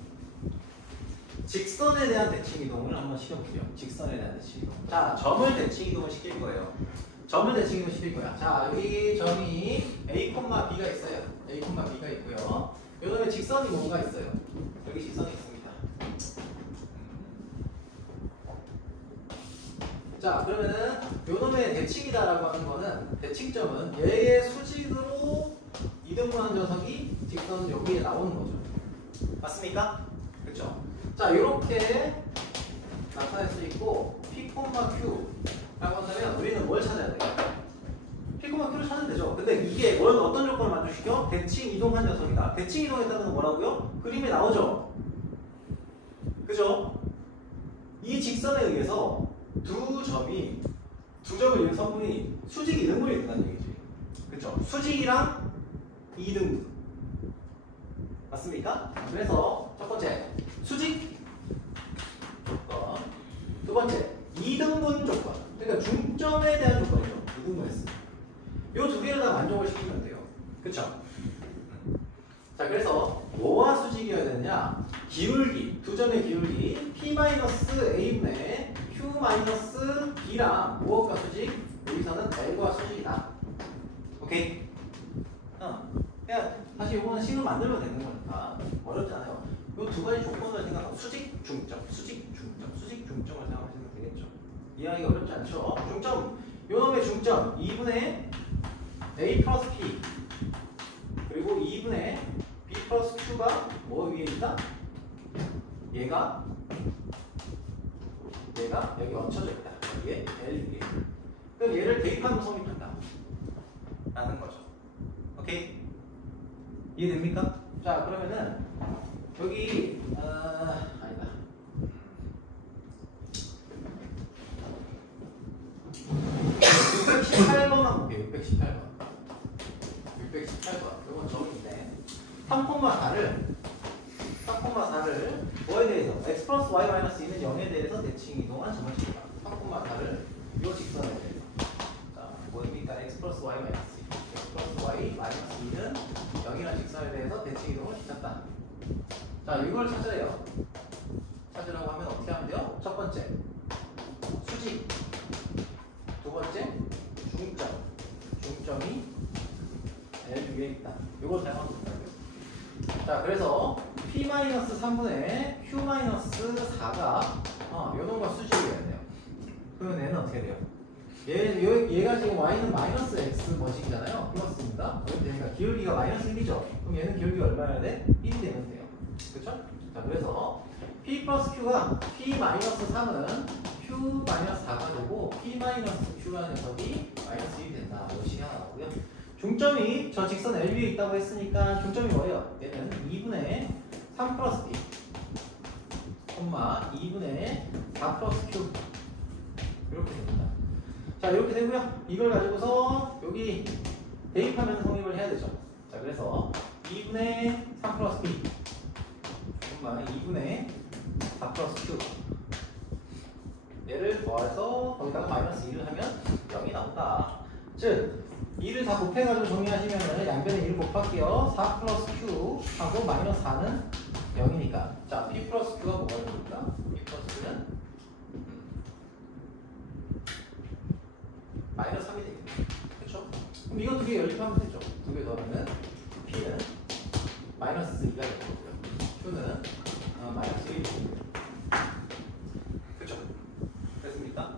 직선에 대한 대칭 이동을 한번 시켜볼게요. 직선에 대한 대칭 이동. 자, 점을 대칭 이동을 시킬 거예요. 점을 대칭 이동을 시킬 거야. 자, 여기 점이 A, B가 있어요. A, B가 있고요. 요놈에 직선이 뭔가 있어요. 여기 직선이 있습니다. 자, 그러면은 요놈의 대칭이다라고 하는 거는 대칭점은 얘의 수직으로 이등분한 녀석이 직선 여기에 나오는 거죠. 맞습니까? 그렇죠? 자, 이렇게 나타낼 수 있고 P, Q라고 한다면 우리는 뭘 찾아야 돼요? P, Q를 찾으면 되죠. 근데 이게 어떤 조건을 만족시켜? 대칭 이동한 녀석이다. 대칭 이동했다는 건 뭐라고요? 그림에 나오죠? 그죠? 이 직선에 의해서 두 점을 이룬 성분이 수직 이등분이 된다는 얘기지. 그렇죠? 수직이랑 이등분 맞습니까? 그래서 첫 번째 수직 조건, 두 번째 이등분 조건. 그러니까 중점에 대한 조건이죠. 이등분 했습니다. 이 두 개를 다 만족을 시키면 돼요. 그쵸? 자, 그래서 뭐와 수직이어야 되느냐? 기울기, 두 점의 기울기 P-A분의 Q-B랑 무엇과 수직? 여기서는 L과 수직이다. 오케이? 그냥 사실 이거는 식을 만들면 되는 거니까 어렵지 않아요. 이 두 가지 조건을 생각하고 수직, 중점, 수직, 중점, 수직, 중점을 생각하시면 되겠죠. 이해하기 어렵지 않죠? 중점, 요놈의 중점 2분의 A 플러스 P 그리고 2분의 B 플러스 Q가 뭐 위에 있다? 얘가 여기 얹혀져 있다. 여기에 L 위에. 그럼 얘를 대입하면 성립한다. 라는 거죠. 오케이? 이해됩니까? 자, 그러면은 여기 아니다. 618번 볼게요. 618번. 이건 점인데 3,4를 뭐에 대해서? x 플러스 y 마이너스 2는 0에 대해서 대칭 이동한 점을 칩니다. 3,4를 이 직선에 대해서. 자, 뭐입니까? x 플러스 y 마이너스 2. x 플러스 y 마이너스 2는 0이라는 직선에 대해서 대칭 이동을 시켰다. 자, 이걸 찾으래요. 찾으라고 하면 어떻게 하면 돼요? 첫 번째 수직, 두 번째 중점이 L 위에 있다. 이걸 사용하면 된다고요. 자, 그래서 P-3분의 Q-4가 요놈과 수직이어야 돼요. 그러면 얘는 어떻게 돼요? 얘가 지금 y는 마이너스 x 번식이잖아요. 플러스입니다. 그러니까 기울기가 마이너스 1이죠. 그럼 얘는 기울기가 얼마여야 돼? 1이 되면 돼요. 그쵸? 자, 그래서 P 플러스 Q가 P-3은 Q-4가 되고 P-Q라는 녀석이 마이너스 1이 된다. 이것이 하나 나오고요. 중점이 저 직선 L 위에 있다고 했으니까 중점이 뭐예요? 얘는 2분의 3 플러스 P 2분의 4 플러스 Q 이렇게 됩니다. 자, 이렇게 되고요. 이걸 가지고서 여기 대입하면 성립을 해야 되죠. 자, 그래서 2분의 3 플러스 P 2분의 4 플러스 Q 얘를 더해서 거기다가 마이너스 2를 하면 0이 나온다. 즉 2를 다 곱해가지고 정리하시면 양변에 1 곱할게요. 4 플러스 Q 하고 마이너스 4는 0이니까. 자, P 플러스 Q가 뭐가 됩니까? P 플러스 Q는 마이너스 3이 되겠네요. 그쵸? 그럼 이거 두 개 연립하면 되죠. 두 개 더하면 P는 마이너스 2가 되고요. Q는 마이너스 1이 됩니다. 그쵸? 됐습니까?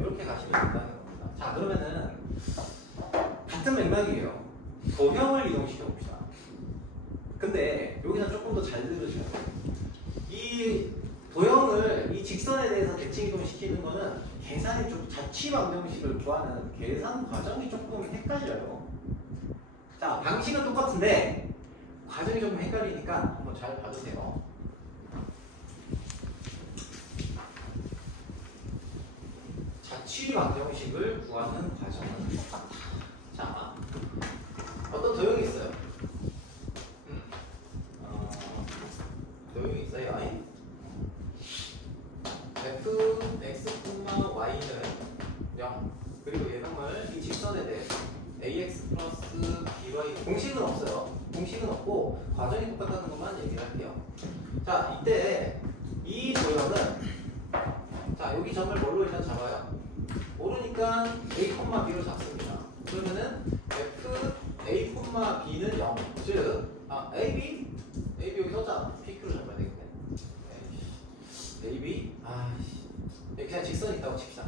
이렇게 가시면 된다는 겁니다. 자, 그러면은 같은 맥락이에요. 도형을 이동시켜 봅시다. 근데 여기서 조금 더 잘 들으셔야 돼요. 이 도형을 이 직선에 대해서 대칭 이동시키는 거는 계산이 좀 자취 방정식을 구하는 계산 과정이 조금 헷갈려요. 자, 방식은 똑같은데 과정이 조금 헷갈리니까 한번 잘 봐주세요. 자취 방정식을 구하는 과정은 똑같다. 자, 어떤 도형이 있어요. 도형이 있어요. f x, y는 0 그리고 얘놈을 이 직선에 대해서 ax 플러스 by 공식은 없어요. 공식은 없고 과정이 똑같다는 것만 얘기를 할게요. 자, 이때 이 도형은 자, 여기 점을 뭘로 일단 잡아요? 모르니까 a, b로 잡습니다. 그러면은 f a, b는 0. 즉 ab 여기 썼잖아. pq를 잡아야 되겠네. ab 여기 그냥 직선이 있다고 칩시다.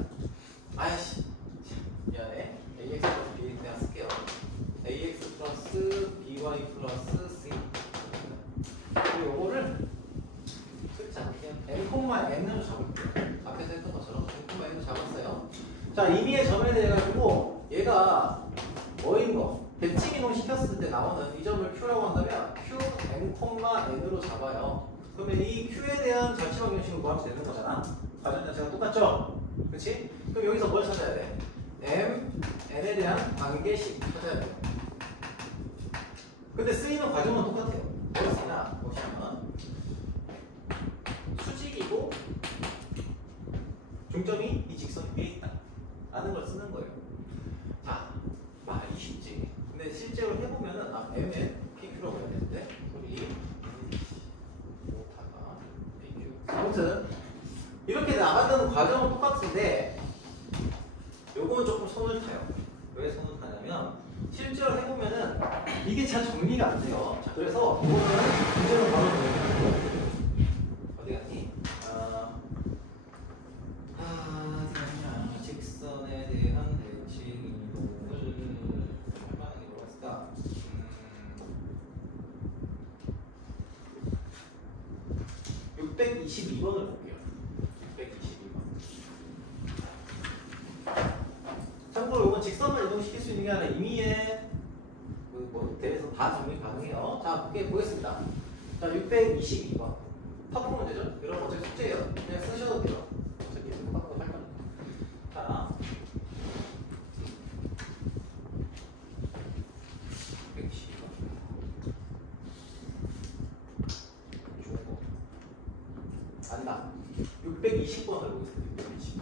아이씨 미안해. ax 플러스 b 그냥 쓸게요. ax 플러스 by 플러스 c 그리고 요거를 자, 그냥 n으로 잡을게요. 앞에서 했던 것처럼 n으로 잡았어요. 자, 임의의 점에 대해 가지고 얘가 뭐인 거? 대칭 이동 시켰을 때 나오는 이 점을 q라고 한다면 q n,n으로 잡아요. 그러면 이 q에 대한 자취 방정식을 구하면 되는 거잖아. 과정 자체가 똑같죠? 그렇지? 그럼 여기서 뭘 찾아야 돼? m, n에 대한 관계식 찾아야 돼요. 근데 쓰이는 과정은 똑같아요. 뭐였으냐 보시면 수직이고 중점이 이 직선 위에 있다 라는 걸 쓰는 거예요. 자, 말이 쉽지. 근데 실제로 해보면은 M에 PQ라고 해야 되는데 우리 못하다 PQ. 아무튼 이렇게 나간다는 과정은 똑같은데 요거는 조금 손을 타요. 왜 손을 타냐면 실제로 해보면은 이게 잘 정리가 안 돼요. 자, 그래서 이거는 문제는 바로 어디 갔니? 어디 갔냐? 직선에 대한 대칭 이동을 할만한 게 뭐가 있을까? 622번을 볼게요. 622번. 참고로 이건 직선만 이동시킬 수 있는 게 아니라 임의의 대해서 다 정리 가능해요. 자, 보겠습니다. 자, 622번. 첫 문제죠? 여러분 어차피 숙제예요. 그냥 쓰셔도 돼요. 어차피 똑같은 거할 거니까. 자, 622번. 좋은 거. 아니다. 620번을 보겠습니다. 620번.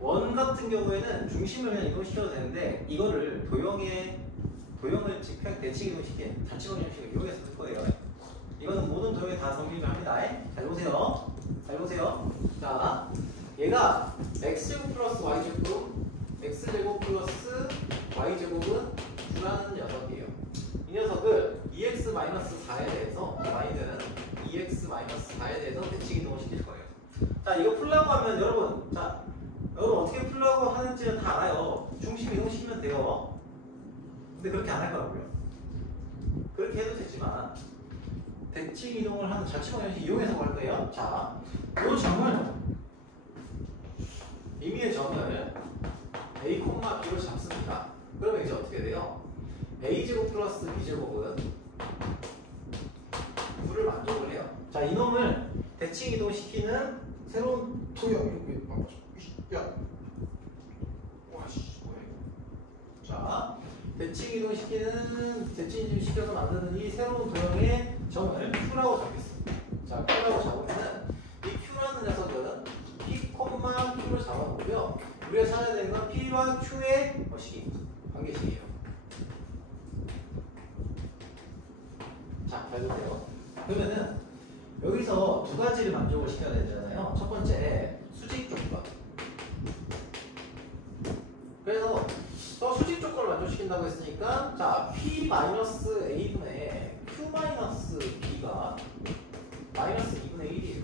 원 같은 경우에는 중심을 그냥 이동시켜도 되는데 이거를 도형을 그냥 대칭 이동시킨 자치방 형식을 이용해서 쓸 거예요. 이거는 모든 도형에 다 정리를 합니다. 잘 보세요. 잘 보세요. 자, 얘가 x제곱 플러스 y제곱, x제곱 플러스 y제곱은 9라는 녀석이에요. 이 녀석을 2x-4에 대해서 y는 2x-4에 대해서 대칭 이동을 시킬 거예요. 자, 이거 풀라고 하면 여러분, 여러분 어떻게 풀라고 하는지는 다 알아요. 중심 이동시키면 돼요. 근데 그렇게 안 할 거라고요. 그렇게 해도 되지만 대칭 이동을 하는 자치방 형식 이용해서 할 거예요. 자, 이 점을 임의의 점을 a, b로 잡습니다. 그러면 이제 어떻게 돼요? a제곱 플러스 b제곱은 9를 만족을 해요. 자, 이놈을 대칭 이동시키는 새로운 도형. 야, 와씨 뭐야 이거? 자, 대칭 이동시켜서 만드는 이 새로운 도형의 점을 Q라고 잡겠습니다. 자, Q라고 잡으면은 이 Q라는 녀석은 P, Q를 잡아놓고요. 우리가 찾아야 되는 건 P와 Q의 관계식이에요. 자, 잘 보세요. 그러면은 여기서 두 가지를 만족을 시켜야 되잖아요. 첫 번째, 수직 조건. 그래서 수직 조건을 만족시킨다고 했으니까 자, P-A분의 Q-B가 마이너스 2분의 1이에요.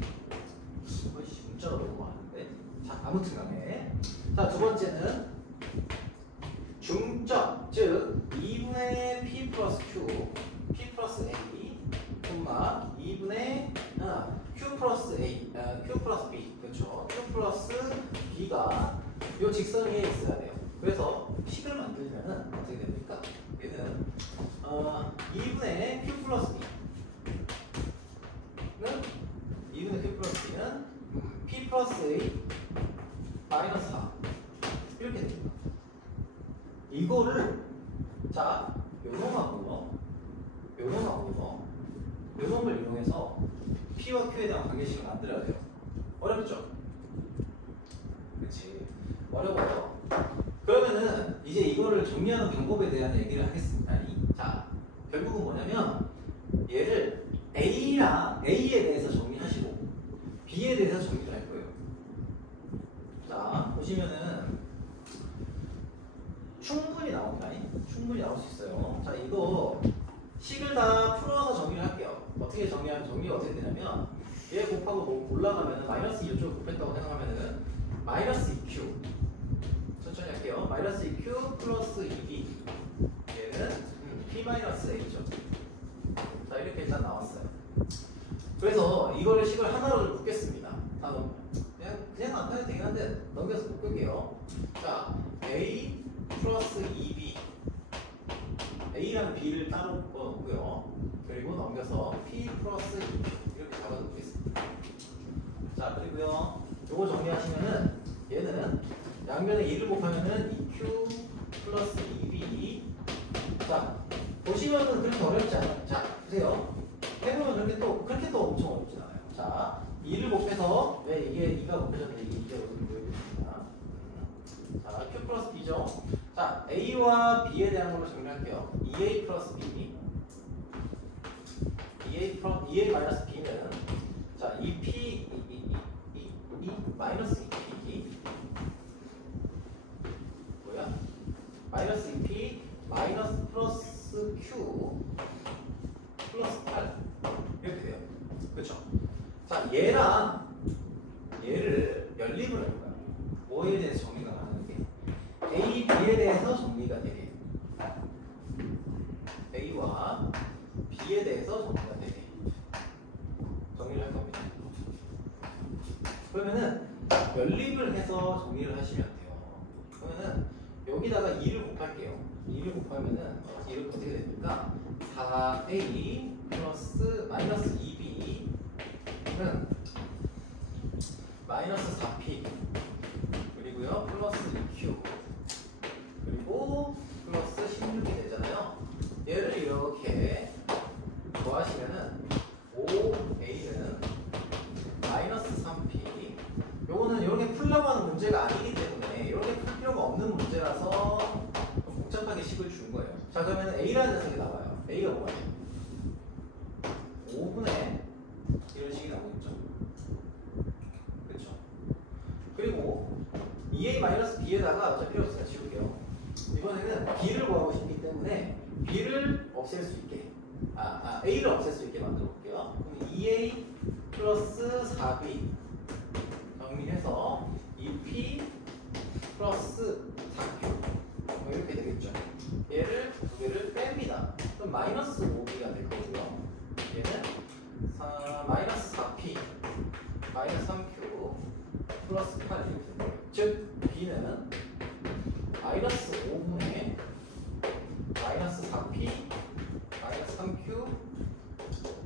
문자가 너무 많은데. 자, 아무튼 간에. 자, 두 번째는 중점, 즉 2분의 P 플러스 Q, P 플러스 A, 2분의 Q 플러스 A, Q 플러스 B, 그렇죠? Q 플러스 B가 이 직선 위에 있어야 돼요. 그래서 식을 만들면 어떻게 됩니까? 얘는 2분의 Q 플러스 B는 2분의 Q 플러스 B는 P 플러스 A 마이너스 4 이렇게 됩니다. 이거를 자, 요놈을 이용해서 P와 Q에 대한 관계식을 만들어야 돼요. 어렵죠? 그렇지. 어려워요. 그러면은 이제 이거를 정리하는 방법에 대한 얘기를 하겠습니다. 자, 결국은 뭐냐면 얘를 A에 대해서 정리하시고 B에 대해서 정리를 할 거예요. 자, 보시면은 충분히 나옵니다. 충분히 나올 수 있어요. 자, 이거 식을 다 풀어서 정리를 할게요. 어떻게 정리가 어떻게 되냐면 얘 곱하고 올라가면은 마이너스 2 이쪽을 곱했다고 생각하면은 마이너스 2q 천천히 할게요. 마이너스 2q 플러스 2b 얘는 p-a죠. 자, 이렇게 일단 나왔어요. 그래서 이거를 식을 하나로 묶겠습니다. 그냥 안 타도 되긴 한데 넘겨서 묶을게요. 자, a 플러스 2b a랑 b를 따로 묶어놓고요. 그리고 넘겨서 p 플러스 2q 이렇게 잡아놓겠습니다. 자, 그리고요 요거 정리하시면은 얘는 양면에 2를 곱하면은 2q 플러스 2b. 자, 보시면은 그렇게 어렵지 않아요. 자, 보세요. 또 그렇게 또 엄청 어렵진 않아요. 자, 2를 곱해서 왜 이게 2가 곱해졌는데 이게 어떻게 보여드립니다. 자, Q 플러스 B죠. 자, A와 B에 대한 걸로 정리할게요. 2A 플러스 B 2A 마이너스 B는 자, 2P 마이너스 2P 뭐야? 마이너스 2P 마이너스 플러스 Q 플러스 8 이렇게 돼요. 그렇죠? 자, 얘를 연립을 할 거야. 뭐에 대해서 정리가 가는 게 A, B에 대해서 정리가 되게 A와 B에 대해서 정리가 되게 정리를 할 겁니다. 그러면은 연립을 해서 정리를 하시면 돼요. 그러면은 여기다가 2를 곱할게요. 2를 곱하면은 이렇게 어떻게 됩니까? 4A 플러스 마이너스 2B는 마이너스 4P 그리고요 플러스 2Q 그리고 플러스 16이 되잖아요. 얘를 이렇게 더하시면은 5A는 마이너스 3P 요거는 이렇게 풀려고 하는 문제가 아니기 때문에 이렇게 풀 필요가 없는 문제라서 좀 복잡하게 식을 준 거예요. 자, 그러면 A라는 녀석이 나와요. A가 뭐예요? 5분의 이런 식이 나오겠죠. 그렇죠? 그리고 2A-B에다가 어차피 필요 없으니까 지울게요. 이번에는 B를 구하고 싶기 때문에 B를 없앨 수 있게 A를 없앨 수 있게 만들어 볼게요. 그럼 2A 플러스 4B 정리해서 2P 플러스 4Q 뭐 이렇게 되겠죠. 얘를 두 개를 뺍니다. 그럼 마이너스 5B가 될 거고요. 얘는 마이너스 4P 마이너스 3Q 플러스 8 이렇게 되는 거예요. 즉 B는 마이너스 5분의 마이너스 4P 마이너스 3Q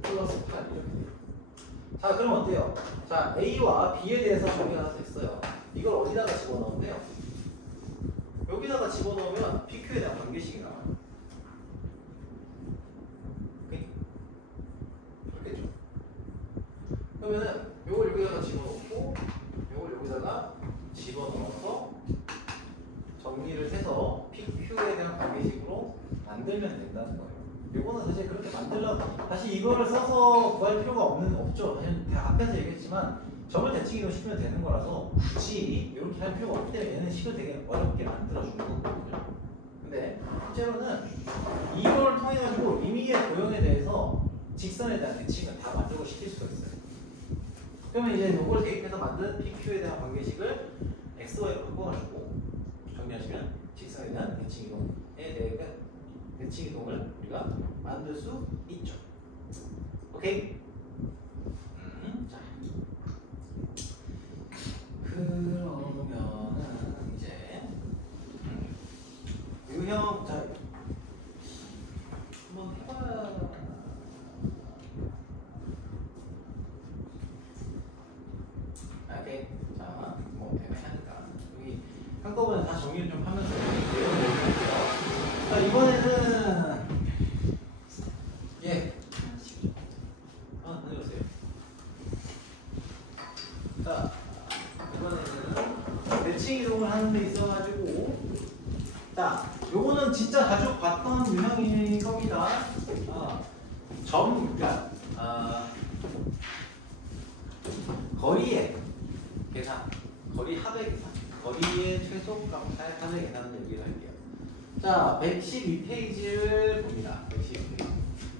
플러스 8 이렇게 돼요. 자, 그럼 어때요? 자, A와 B에 대해서 정리가 다 됐어요. 이걸 어디다가 집어넣으면 돼요? 여기다가 집어넣으면 PQ에 대한 관계식이 나와요. 그렇겠죠? 그러면은 요걸 여기다가 집어넣고 요걸 여기다가 집어넣어서 정리를 해서 PQ에 대한 관계식으로 만들면 된다는 거예요. 요거는 사실 그렇게 다시 이거를 써서 구할 필요가 없죠. 사실 앞에서 얘기했지만 점을 대칭이동 시키면 되는 거라서 굳이 이렇게 할 필요가 없기 때문에 얘는 식을 되게 어렵게 만들어주는 거거든요. 근데 실제로는 이걸 통해 가지고 임의의 도형에 대해서 직선에 대한 대칭을 다 만들고 시킬 수가 있어요. 그러면 이제 이걸 대입해서 만든 PQ에 대한 관계식을 XY로 바꿔가지고 정리하시면 직선에 대한 대칭이동을 우리가 만들 수 있죠. 오케이? 자, 그러면은 이제 유형 자 한번 해봐야. 오케이. 자, 뭐 때문에 하니까 여기 한꺼번에 다 정리를 좀 하면서 내용을 자, 이번에는 다녀오세요. 자, 이번에는 대칭 이동을 하는 데 있어가지고 자, 요거는 진짜 자주 봤던 유형인 겁니다. 그러니까 거리의 계산, 거리 합의 계산, 거리의 최소값의 합의 계산을 얘기를 할게요. 자, 112페이지를 봅니다. 112페이지.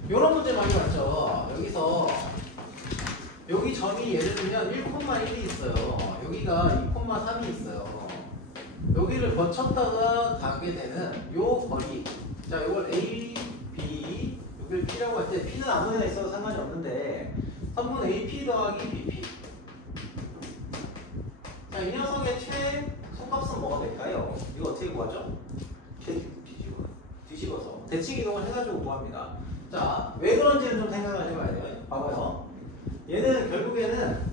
요런 문제 많이 봤죠. 여기서 여기 점이 예를 들면 1,1이 있어요. 여기가 2,3이 있어요. 여기를 거쳤다가 가게 되는 요 거리. 자, 요걸 A, B, 여기를 P라고 할 때 P는 아무데나 있어도 상관이 없는데 선분 AP 더하기 BP. 자, 이 녀석의 최소값은 뭐가 될까요? 이거 어떻게 구하죠? 뒤집어서 대칭 이동을 해가지고 구합니다. 자, 왜 그런지는 좀 생각을 해봐야 돼요. 봐봐요. 얘는 결국에는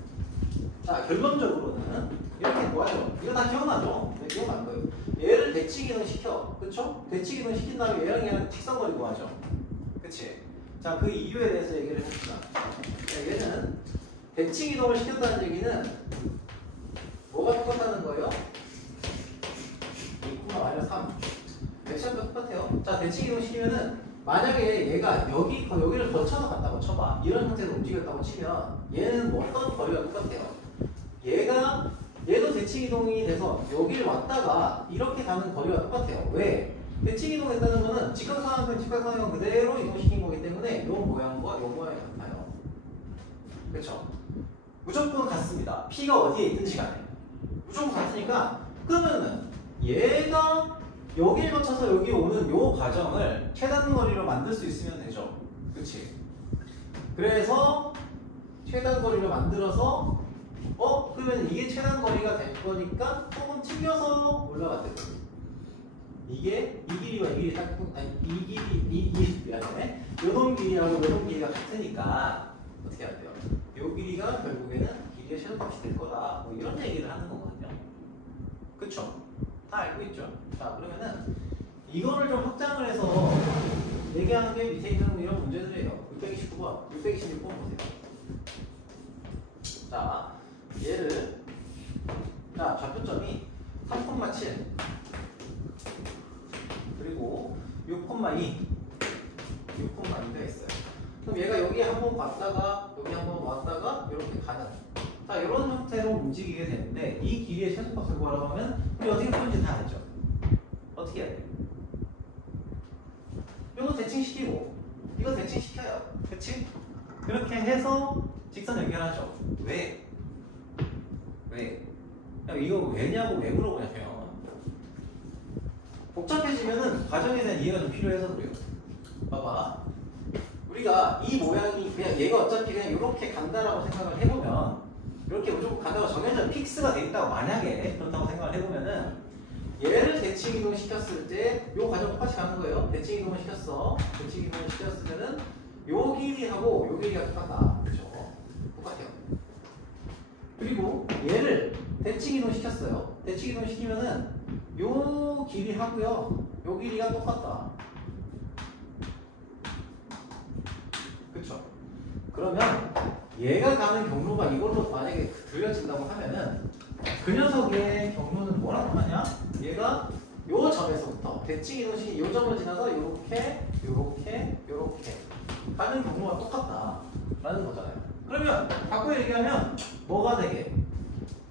자, 결론적으로는 이렇게 구하죠. 이거 다 기억나죠? 네, 기억난 거예요. 얘를 대칭 이동 시켜. 그쵸? 대칭 이동 시킨 다음에 얘랑 직선거리 구하죠. 그치? 자, 그 이유에 대해서 얘기를 해봅시다. 대칭 이동을 시켰다는 얘기는 뭐가 똑같다는 거예요? 2,-3 액션도 똑같아요. 자, 대칭 이동 시키면은 만약에 얘가 여기를 거쳐서 갔다고 쳐봐. 이런 형태로 움직였다고 치면 얘는 뭐 어떤 거리가 똑같아요. 얘도 대칭 이동이 돼서 여기를 왔다가 이렇게 가는 거리가 똑같아요. 왜? 대칭 이동했다는 거는 직각상황은 직각상황 그대로 이동시킨 거기 때문에 요 모양과 요 모양이 같아요. 그렇죠? 무조건 같습니다. P가 어디에 있든지 간에 무조건 같으니까 그러면은 얘가 여기를 거쳐서 여기 오는 요 과정을 최단거리로 만들 수 있으면 되죠. 그치? 그래서 최단거리로 만들어서 그러면 이게 최단거리가 될 거니까 조금 튕겨서 올라갔대요. 이게 이 길이와 이 길이 딱 이 길이 미안해. 요동 길이하고 요동 길이가 같으니까 어떻게 해야 돼요? 요 길이가 결국에는 길이의 최소값이 될 거다. 뭐 이런 얘기를 하는 거거든요. 그쵸? 다 알고 있죠? 자, 그러면은 이거를 좀 확장을 해서 얘기하는 게 밑에 있는 이런 문제들이에요. 629번, 626번 보세요. 자, 얘를 좌표점이 3,7 그리고 6,2가 있어요. 그럼 얘가 여기 한번 왔다가 여기 한번 왔다가 이렇게 가는 자, 이런 형태로 움직이게 되는데 이 길이의 최소값을 구하라고 하면 우리 어떻게 푸는지 다 알죠? 어떻게 해야 돼요? 이거 대칭시키고 이거 대칭시켜요. 그치? 그렇게 해서 직선 연결하죠. 왜? 이거 왜냐고 왜 물어보냐면 복잡해지면은 과정에 대한 이해가 좀 필요해서 그래요. 봐봐. 우리가 이 모양이 그냥 얘가 어차피 그냥 이렇게 간다라고 생각을 해보면 이렇게 무조건 간다고 정해져 픽스가 돼 있다고 만약에 그렇다고 생각을 해보면은 얘를 대칭 이동 시켰을 때 요 과정 똑같이 가는 거예요. 대칭 이동을 시켰어. 대칭 이동을 시켰으면은 요 길이하고 요 길이가 똑같다. 그렇죠? 똑같아요. 그리고 얘를 대칭 이동 시켰어요. 대칭 이동 시키면은 요 길이하고요. 요 길이가 똑같다. 그쵸? 그러면 얘가 가는 경로가 이걸로 만약에 들려진다고 하면은 그 녀석의 경로는 뭐라고 하냐? 얘가 요 점에서부터 대칭 이동식이 요 점을 지나서 요렇게 가는 경로가 똑같다라는 거잖아요. 그러면 바꿔 얘기하면 뭐가 되게?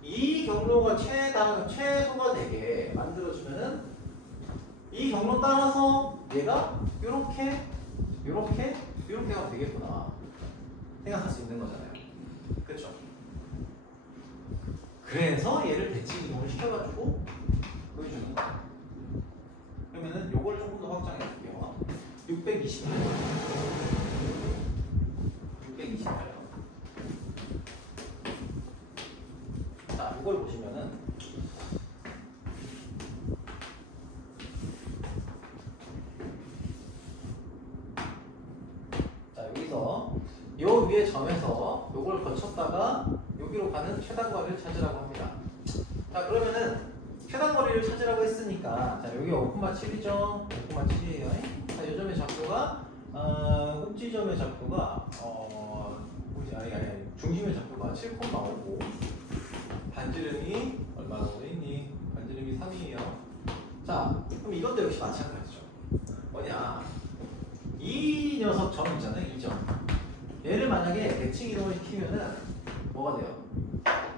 이 경로가 최소가 되게 만들어주면은 이 경로 따라서 얘가 요렇게 가면 되겠구나 생각할 수 있는 거잖아요. 그렇죠? 그래서 얘를 대칭 이동을 시켜가지고 보여주는 거야. 그러면은 요걸 조금 더 확장해 볼게요. 628요. 자, 이걸 보시면은 자, 여기서 요 위에 점에서 요걸 거쳤다가 여기로 가는 최단거리를 찾으라고 합니다. 자, 그러면은 최단거리를 찾으라고 했으니까 자, 여기가 5,7이죠. 5,7이에요. 자, 요 점의 작도가 흠지점의 작도가 중심의 작도가 7,5고 반지름이 얼마나 오래있니? 반지름이 3이에요. 자, 그럼 이것도 역시 마찬가지죠. 뭐냐? 이 녀석 점 있잖아요. 이 점. 얘를 만약에 대칭 이동을 시키면은 뭐가 돼요?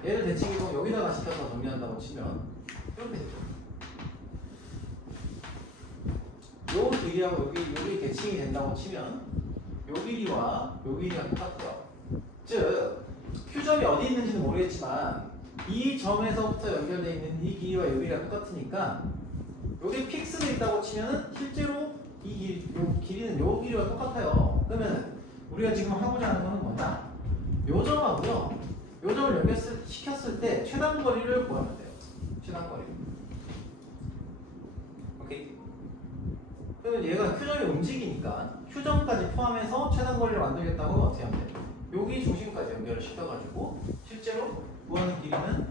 얘를 대칭 이동 여기다가 시켜서 정리한다고 치면 이렇게 되죠. 요 길이하고 여기 대칭이 된다고 치면 요 길이와 요 길이가 똑같고요. 즉 Q점이 어디 있는지는 모르겠지만 이 점에서부터 연결되어 있는 이 길이와 요 길이가 똑같으니까 여기 픽스되어 있다고 치면은 실제로 이 길이는 요 길이와 똑같아요. 그러면 우리가 지금 하고자 하는 거는 뭐냐? 요 점하고요. 요 점을 연결시켰을 때 최단거리를 구하면 돼요. 최단거리. 오케이? 그러면 얘가 Q점이 움직이니까 Q점까지 포함해서 최단거리를 만들겠다고 하면 어떻게 하면 돼요? 여기 중심까지 연결을 시켜가지고 실제로 구하는 길이는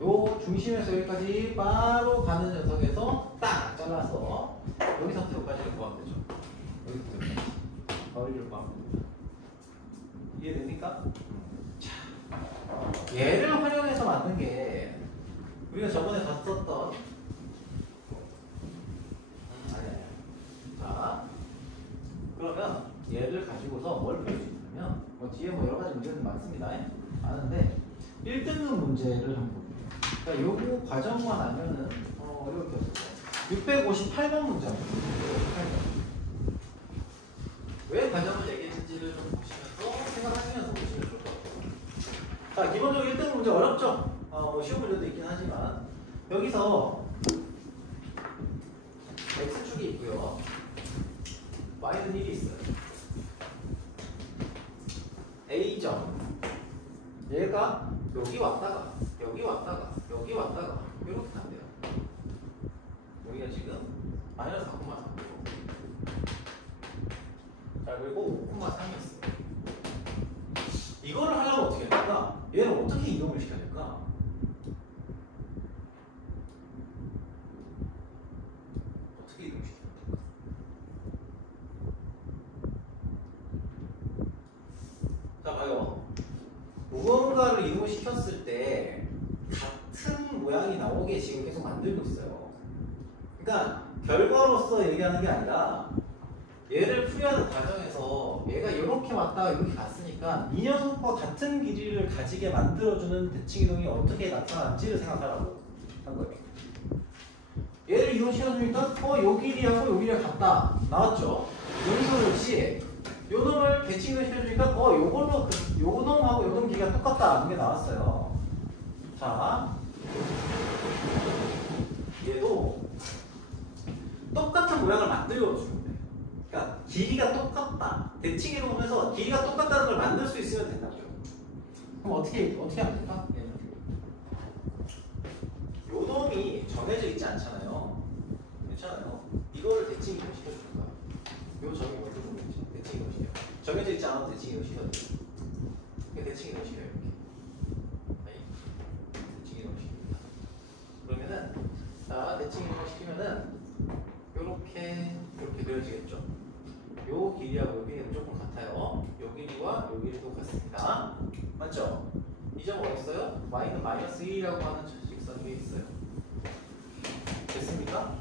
요 중심에서 여기까지 바로 가는 녀석에서 딱 잘라서 여기서부터 여기까지를 구하면 되죠. 여기서부터 여기까지 거리를 구하면 됩니다. 이해됩니까? 자. 얘를 활용해서 만든 게 우리가 저번에 봤었던 아니야. 자, 그러면 얘를 가지고서 뭘 풀 수 있냐면 뭐 뒤에 뭐 여러 가지 문제들 많습니다. 많은데 1등급 문제를 한번 볼게요. 그러니까 요거 과정만 알면은 이렇게 없어요. 658번 문제입니다. 658번. 왜 과정을 얘기했는지를 좀 보시면서 생각하시면서 보시면 좋을 것 같아요. 자, 기본적으로 1등 문제 어렵죠? 뭐 쉬운 문제도 있긴 하지만 여기서 x축이 있고요. y는 1이 있어요. a점 얘가 여기 왔다가 여기 왔다가 여기 왔다가 이렇게 간대요. 여기가 지금 마이너스 4,3이고 자, 그리고 5,3이었어요. 이거를 하려면 어떻게 해야 될까? 얘를 어떻게 이동을 시켜야 될까? 어떻게 이동시켜야 될까? 자, 봐요. 무언가를 이동시켰을 때 같은 모양이 나오게 지금 계속 만들고 있어요. 그러니까 결과로서 얘기하는 게 아니라 얘를 풀이하는 과정에서 얘가 이렇게 왔다가 이렇게 갔으니까 이 녀석과 같은 길이를 가지게 만들어주는 대칭이동이 어떻게 나타나는지를 생각하라고 한 거예요. 얘를 이동시켜주니까 요 길이하고 요 길이가 같다 나왔죠? 여기서 역시 요 놈을 대칭이동 시켜주니까 요걸로 요 놈하고 요 놈 길이가 똑같다 이게 나왔어요. 자, 얘도 똑같은 모양을 만들어주면 돼. 그러니까 길이가 똑같다. 대칭이동 오면서 길이가 똑같다는 걸 만들 수 있으면 된다고요. 그럼 어떻게 하면 될까? 요 놈이 정해져 있지 않잖아요. 괜찮아요. 이거를 대칭이동 시켜주는 거야. 요 점이 먼저 정해져. 대칭이동 시켜. 정해져 있지 않아도 대칭이동 시켜야 돼. 대칭이동 시켜요. 이렇게. 대칭이동 시킵니다. 그러면은 자, 대칭이동 시키면은 요렇게 그려지겠죠. 요 길이하고 요 길이는 조금 같아요. 요 길이와 요 길이도 같습니다. 맞죠? 이 점 어디 있어요? y는 마이너스 1이라고 하는 직선 위에 있어요. 됐습니까?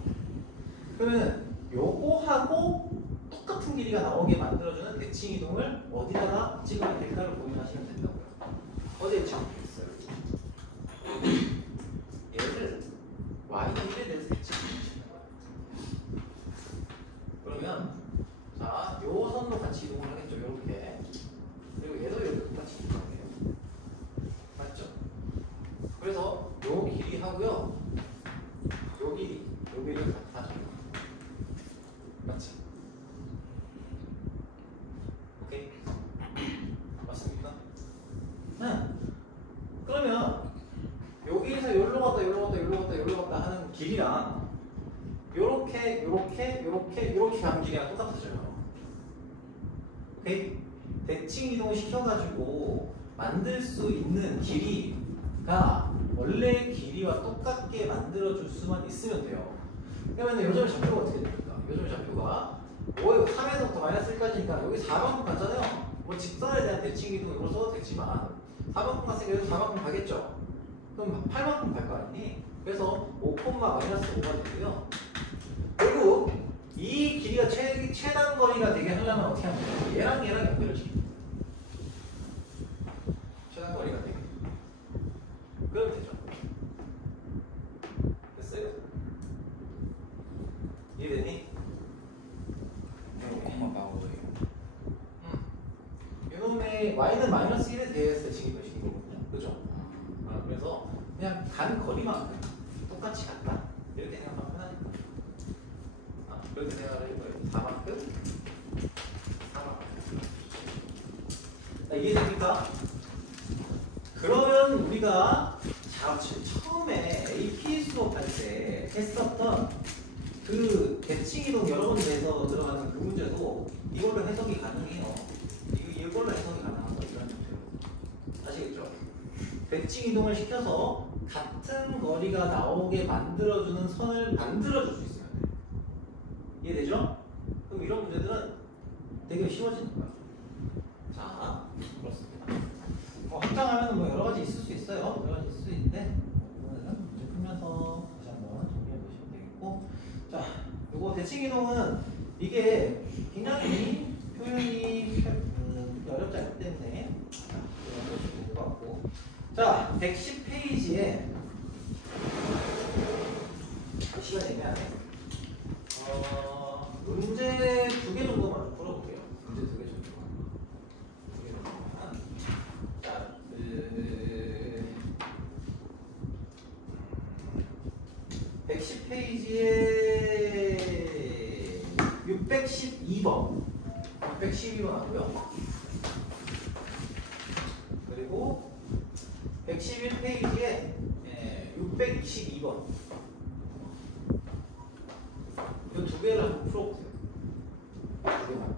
그러면 요거하고 똑같은 길이가 나오게 만들어주는 대칭 이동을 어디다가 찍으면 될까를 고민하시면 된다고요. 어디에 찍겠어요? 얘를 y는 1에 대해서 대칭 이동시키는 거예요. 그러면 자, 요 선도 같이 이동을 하겠죠. 요렇게. 그리고 얘도 여기 똑같이 이동하네요. 맞죠? 그래서 요 길이 하고요. 요 길이를 같아져. 맞죠? 오케이? 맞습니까? 네. 그러면 여기에서 여기로 갔다 여기로 갔다 여기로 갔다 여기로 갔다 하는 길이랑 요렇게 가는 길이랑 똑같아져요. 오케이? 대칭 이동을 시켜가지고 만들 수 있는 길이가 원래 길이와 똑같게 만들어줄 수만 있으면 돼요. 그러면 요점의 좌표가 어떻게 됩니까? 요점의 좌표가 3에서부터 마이너스 1까지니까 여기 4만큼 가잖아요. 뭐 직선에 대한 대칭 이동을 이걸로 써도 되지만 4만큼 갔으니까 여기서 4만큼 가겠죠? 그럼 8만큼 갈 거 아니니? 그래서 5, 마이너스 5가 되고요. 결국 이 길이가 최단 거리가 되게 하려면 어떻게 하면 돼요? 얘랑 연결을 시킵니다. 최단 거리가 되게. 그러면 되죠. 됐어요? 이해되니? 이놈의 y는 마이너스 1에 대해서 대칭이 되시는 거거든요. 그죠? 그래서 그냥 간 거리만큼 똑같이 같다. 이렇게 생각하면 편하니까. 그렇게 생각을 해봐요. 4만큼. 이해됩니까? 그러면 우리가 처음에 AP 수업할 때 했었던 그 대칭 이동 여러 번 돼서 들어가는 그 문제도 이걸로 해석이 가능해요. 이걸로 해석이 가능한 거 이런 형태로. 아시겠죠? 대칭 이동을 시켜서 같은 거리가 나오게 만들어주는 선을 만들어줄 수 있으면 돼요. 이해되죠? 그럼 이런 문제들은 되게 쉬워지는 거예요. 자, 그렇습니다. 확장하면 뭐 여러 가지 있을 수 있어요. 대칭 이동은 이게 굉장히 표현이 어렵지 않기 때문에 이런 것이 좋을 것 같고. 자, 110페이지에 시간 애매하네. 문제 2개 정도만 좀 풀어볼게요. 문제 2개 정도만. 2개 정도만. 자, 110페이지에 612번. 612번 하고요. 그리고 111페이지에 622번. 이 두 개를 한번 풀어보세요. 두 개만.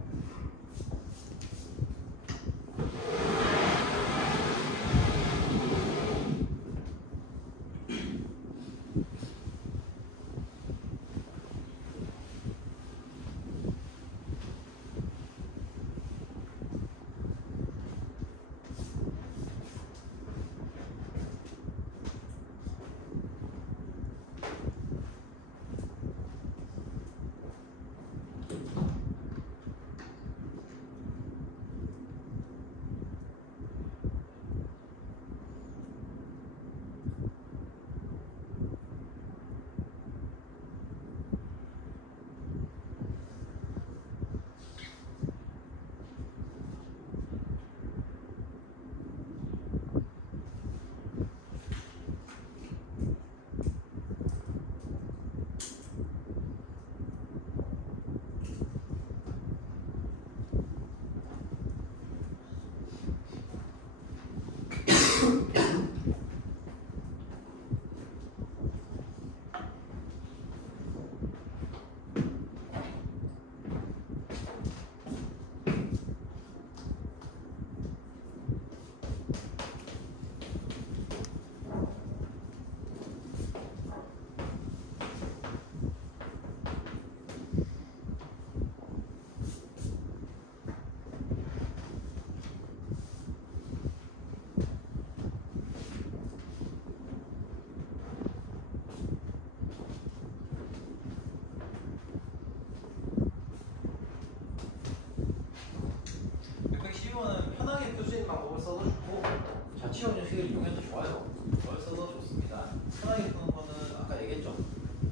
자취형 형식을 이용해도 좋아요. 뭘 써도 좋습니다. 편하게 푸는 거는 아까 얘기했죠.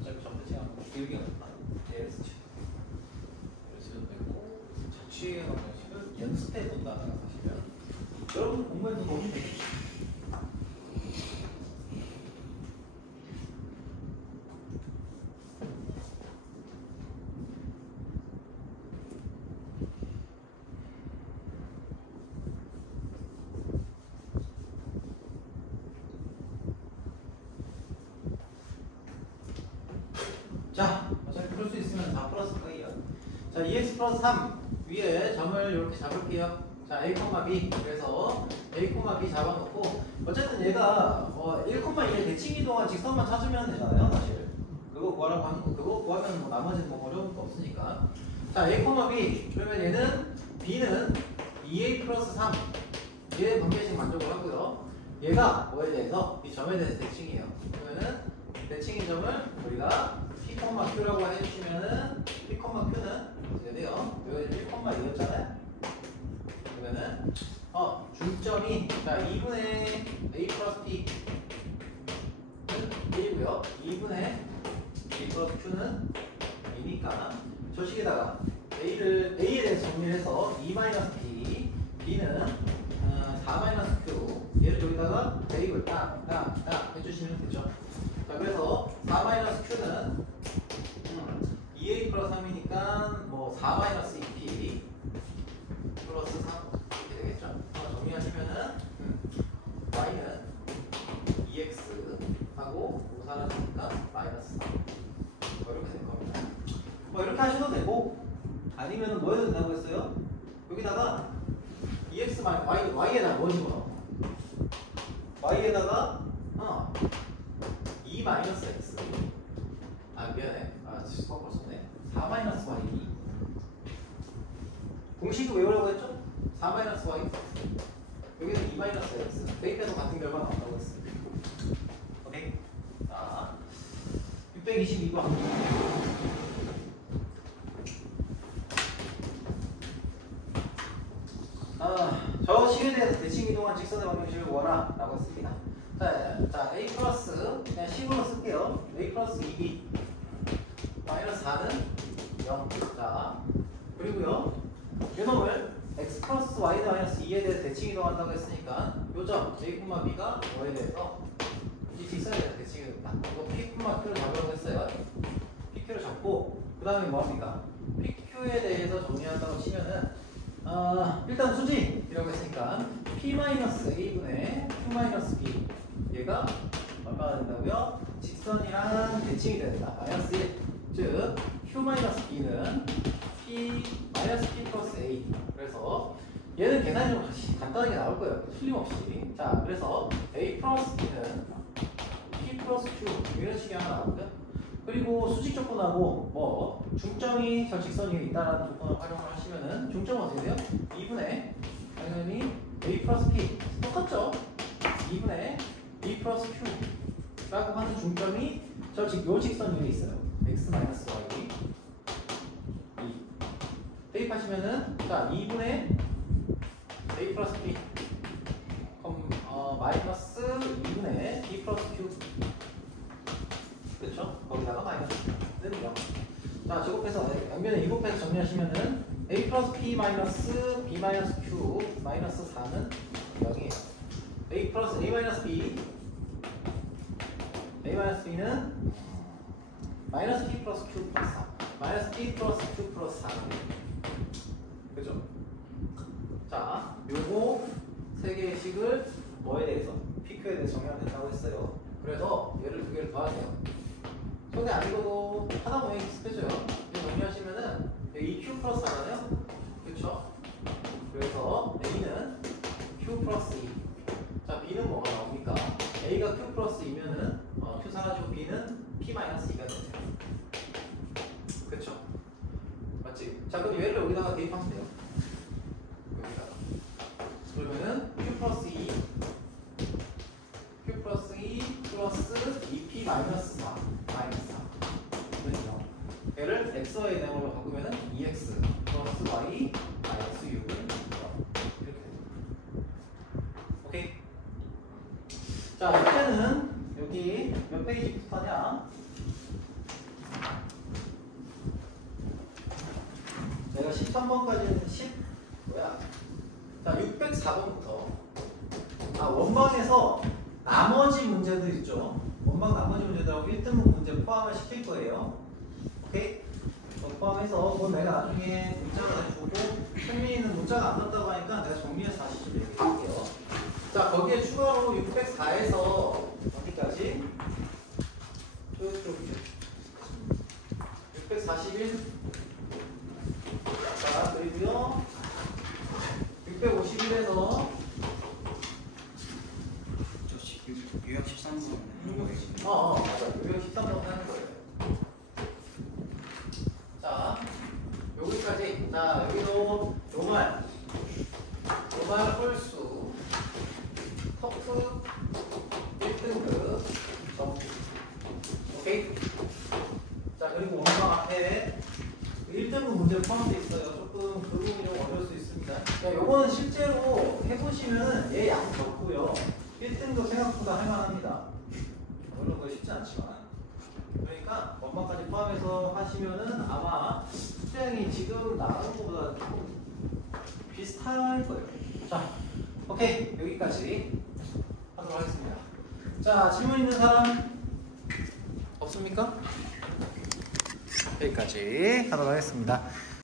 어차피 전부 시간 길게 없다. AS 치고. 그래서 되고 자취형 형식을 연습해 본다 생각하시면 여러분 공부에도 도움이 되겠죠. 자, 어차피 풀 수 있으면 다 풀었을 거예요. 자, 2x 플러스 3 위에 점을 이렇게 잡을게요. 자, a, b. 그래서 a, b 잡아놓고 어쨌든 얘가 1,2의 대칭 이동한 직선만 찾으면 되잖아요, 사실. 그거 구하라고 하는 거. 그거 구하면 뭐 나머지는 뭐 어려운 거 없으니까. 자, a, b. 그러면 얘는 b는 2a 플러스 3. 얘 관계식 만족을 하고요. 얘가 뭐에 대해서? 이 점에 대해서 대칭이에요. 그러면은 대칭인 점을 우리가 P,Q라고 해주시면은 P,Q는 어떻게 돼요? 여기 1,2였잖아요. 그러면은 중점이 자 2분의 A 플러스 P는 1이고요. 2분의 A 플러스 Q는 2니까 저 식에다가 A에 대해서 정리를 해서 2 마이너스 P, B는 4 마이너스 Q 얘를 여기다가 대입을 딱 해주시면 되죠. 자, 그래서 4 마이너스 Q는 2A 플러스 3이니까 뭐 4 마이너스 2P 플러스 3 이렇게 되겠죠. 정리하시면은 Y는 2X 하고 5 사라지니까 마이너스 3 이렇게 될 겁니다. 뭐 이렇게 하셔도 되고 아니면 뭐 해도 된다고 했어요? 여기다가 2X Y에다가 뭐 집어넣어? Y에다가 2 마이너스 X 미안해. 거꾸로 썼네. 4 마이너스 Y 공식을 외우라고 했죠? 4 마이너스 Y 여기는 2 마이너스 X 대입해도 같은 결과 나온다고 했습니다. 오케이? 자 622번 동안 직선의 방정식을 구하라 라고 했습니다. 자 a 플러스 그냥 10으로 쓸게요. a 플러스 2b 마이너스 4는 0. 자 그리고요 요놈을 x 플러스 y 마이너스 2에 대해 대칭 이동한다고 했으니까 요점 a, b가 뭐에 대해서 이 직선에 대해서 대칭이 됩니다. 이거 p, q를 잡으라고 했어요. pq를 잡고 그 다음에 뭐합니까? pq에 대해서 정리한다고 치면은 일단 수직이라고 했으니까 p-a분의 q-b 얘가 얼마나 된다고요? 직선이랑 대칭이 된다. 마이너스 1. 즉 q-b는 p 플러스 a. 그래서 얘는 계산이 좀 간단하게 나올 거예요. 틀림없이. 자 그래서 a 플러스 b는 p 플러스 q 이런 식이 하나 나오고요. 그리고 수직 조건하고 뭐 중점이 저 직선 위에 있다라는 조건을 활용을 하시면은 중점은 어떻게 돼요? 2분의 당연히 a 플러스 p 똑같죠? 2분의 b 플러스 q 라고 하는 중점이 저 요 직선 위에 있어요. x 마이너스 y 2 대입하시면은 자 2분의 a 플러스 p 마이너스 2분의 b 플러스 q 그렇죠? 거기다가 마이너스는 0. 자 제곱해서 양변에 2곱해서 정리하시면은 a 플러스 p 마이너스 b 마이너스 q 마이너스 4는 0이에요. a 플러스 a 마이너스 b b는 마이너스 p 플러스 q 플러스 4 마이너스 p 플러스 q 플러스 4 그죠? 자 요거 세 개의 식을 뭐에 대해서? pq에 대해서 정리하면 된다고 했어요. 그래서 얘를 두 개를 더하세요. 손에 안 익어도 하다 보면 익숙해져요. 이거 정리하시면은 여기 q 플러스 4잖아요? 그쵸? 그래서 a는 q 플러스 2. 자 b는 뭐가 나옵니까? a가 q 플러스 2면은 q 사라지고 b는 p 마이너스 2가 되네요. 그쵸? 맞지? 자 그럼 얘를 여기다가 대입하면 돼요. 여기다가 그러면은 q 플러스 2 q 플러스 2 플러스 2p 마이너스 4 마이너스 4 얘를 x의 내용으로 바꾸면은 2x 플러스 y 마이너스 6은 0 이렇게 됩니다. 오케이? 자 이제는 여기 몇 페이지부터냐? 내가 13번까지는 604번부터 원방에서 나머지 문제들 있죠. 원방 나머지 문제들하고 1등분 문제 포함을 시킬 거예요. 오케이? 포함해서 그건 내가 나중에 문자가 내주고 현민이는 문자가 안 났다고 하니까 내가 정리해서 다시 좀 얘기할게요. 자 거기에 추가로 604에서 어디까지? 641 자 그리고요 651에서 유형 13번 맞아. 유형 13번 하는 거예요. 자, 여기까지. 자, 여기도 노말 홀수, 터프 1등급 점수. 오케이? 자, 그리고 원방 앞에 1등급 문제 포함되어 있어요. 조금 그 부분이 좀 어려울 수 있습니다. 자, 요거는 실제로 해보시면 얘 양 적고요. 1등급 생각보다 할만합니다. 물론 그거 쉽지 않지만. 그러니까 원방까지 포함해서 하시면은 아마 수량이 지금 나가는 것보다 조금 비슷할 거예요. 자, 오케이. 여기까지 하도록 하겠습니다. 자, 질문 있는 사람 없습니까? 여기까지 하도록 하겠습니다.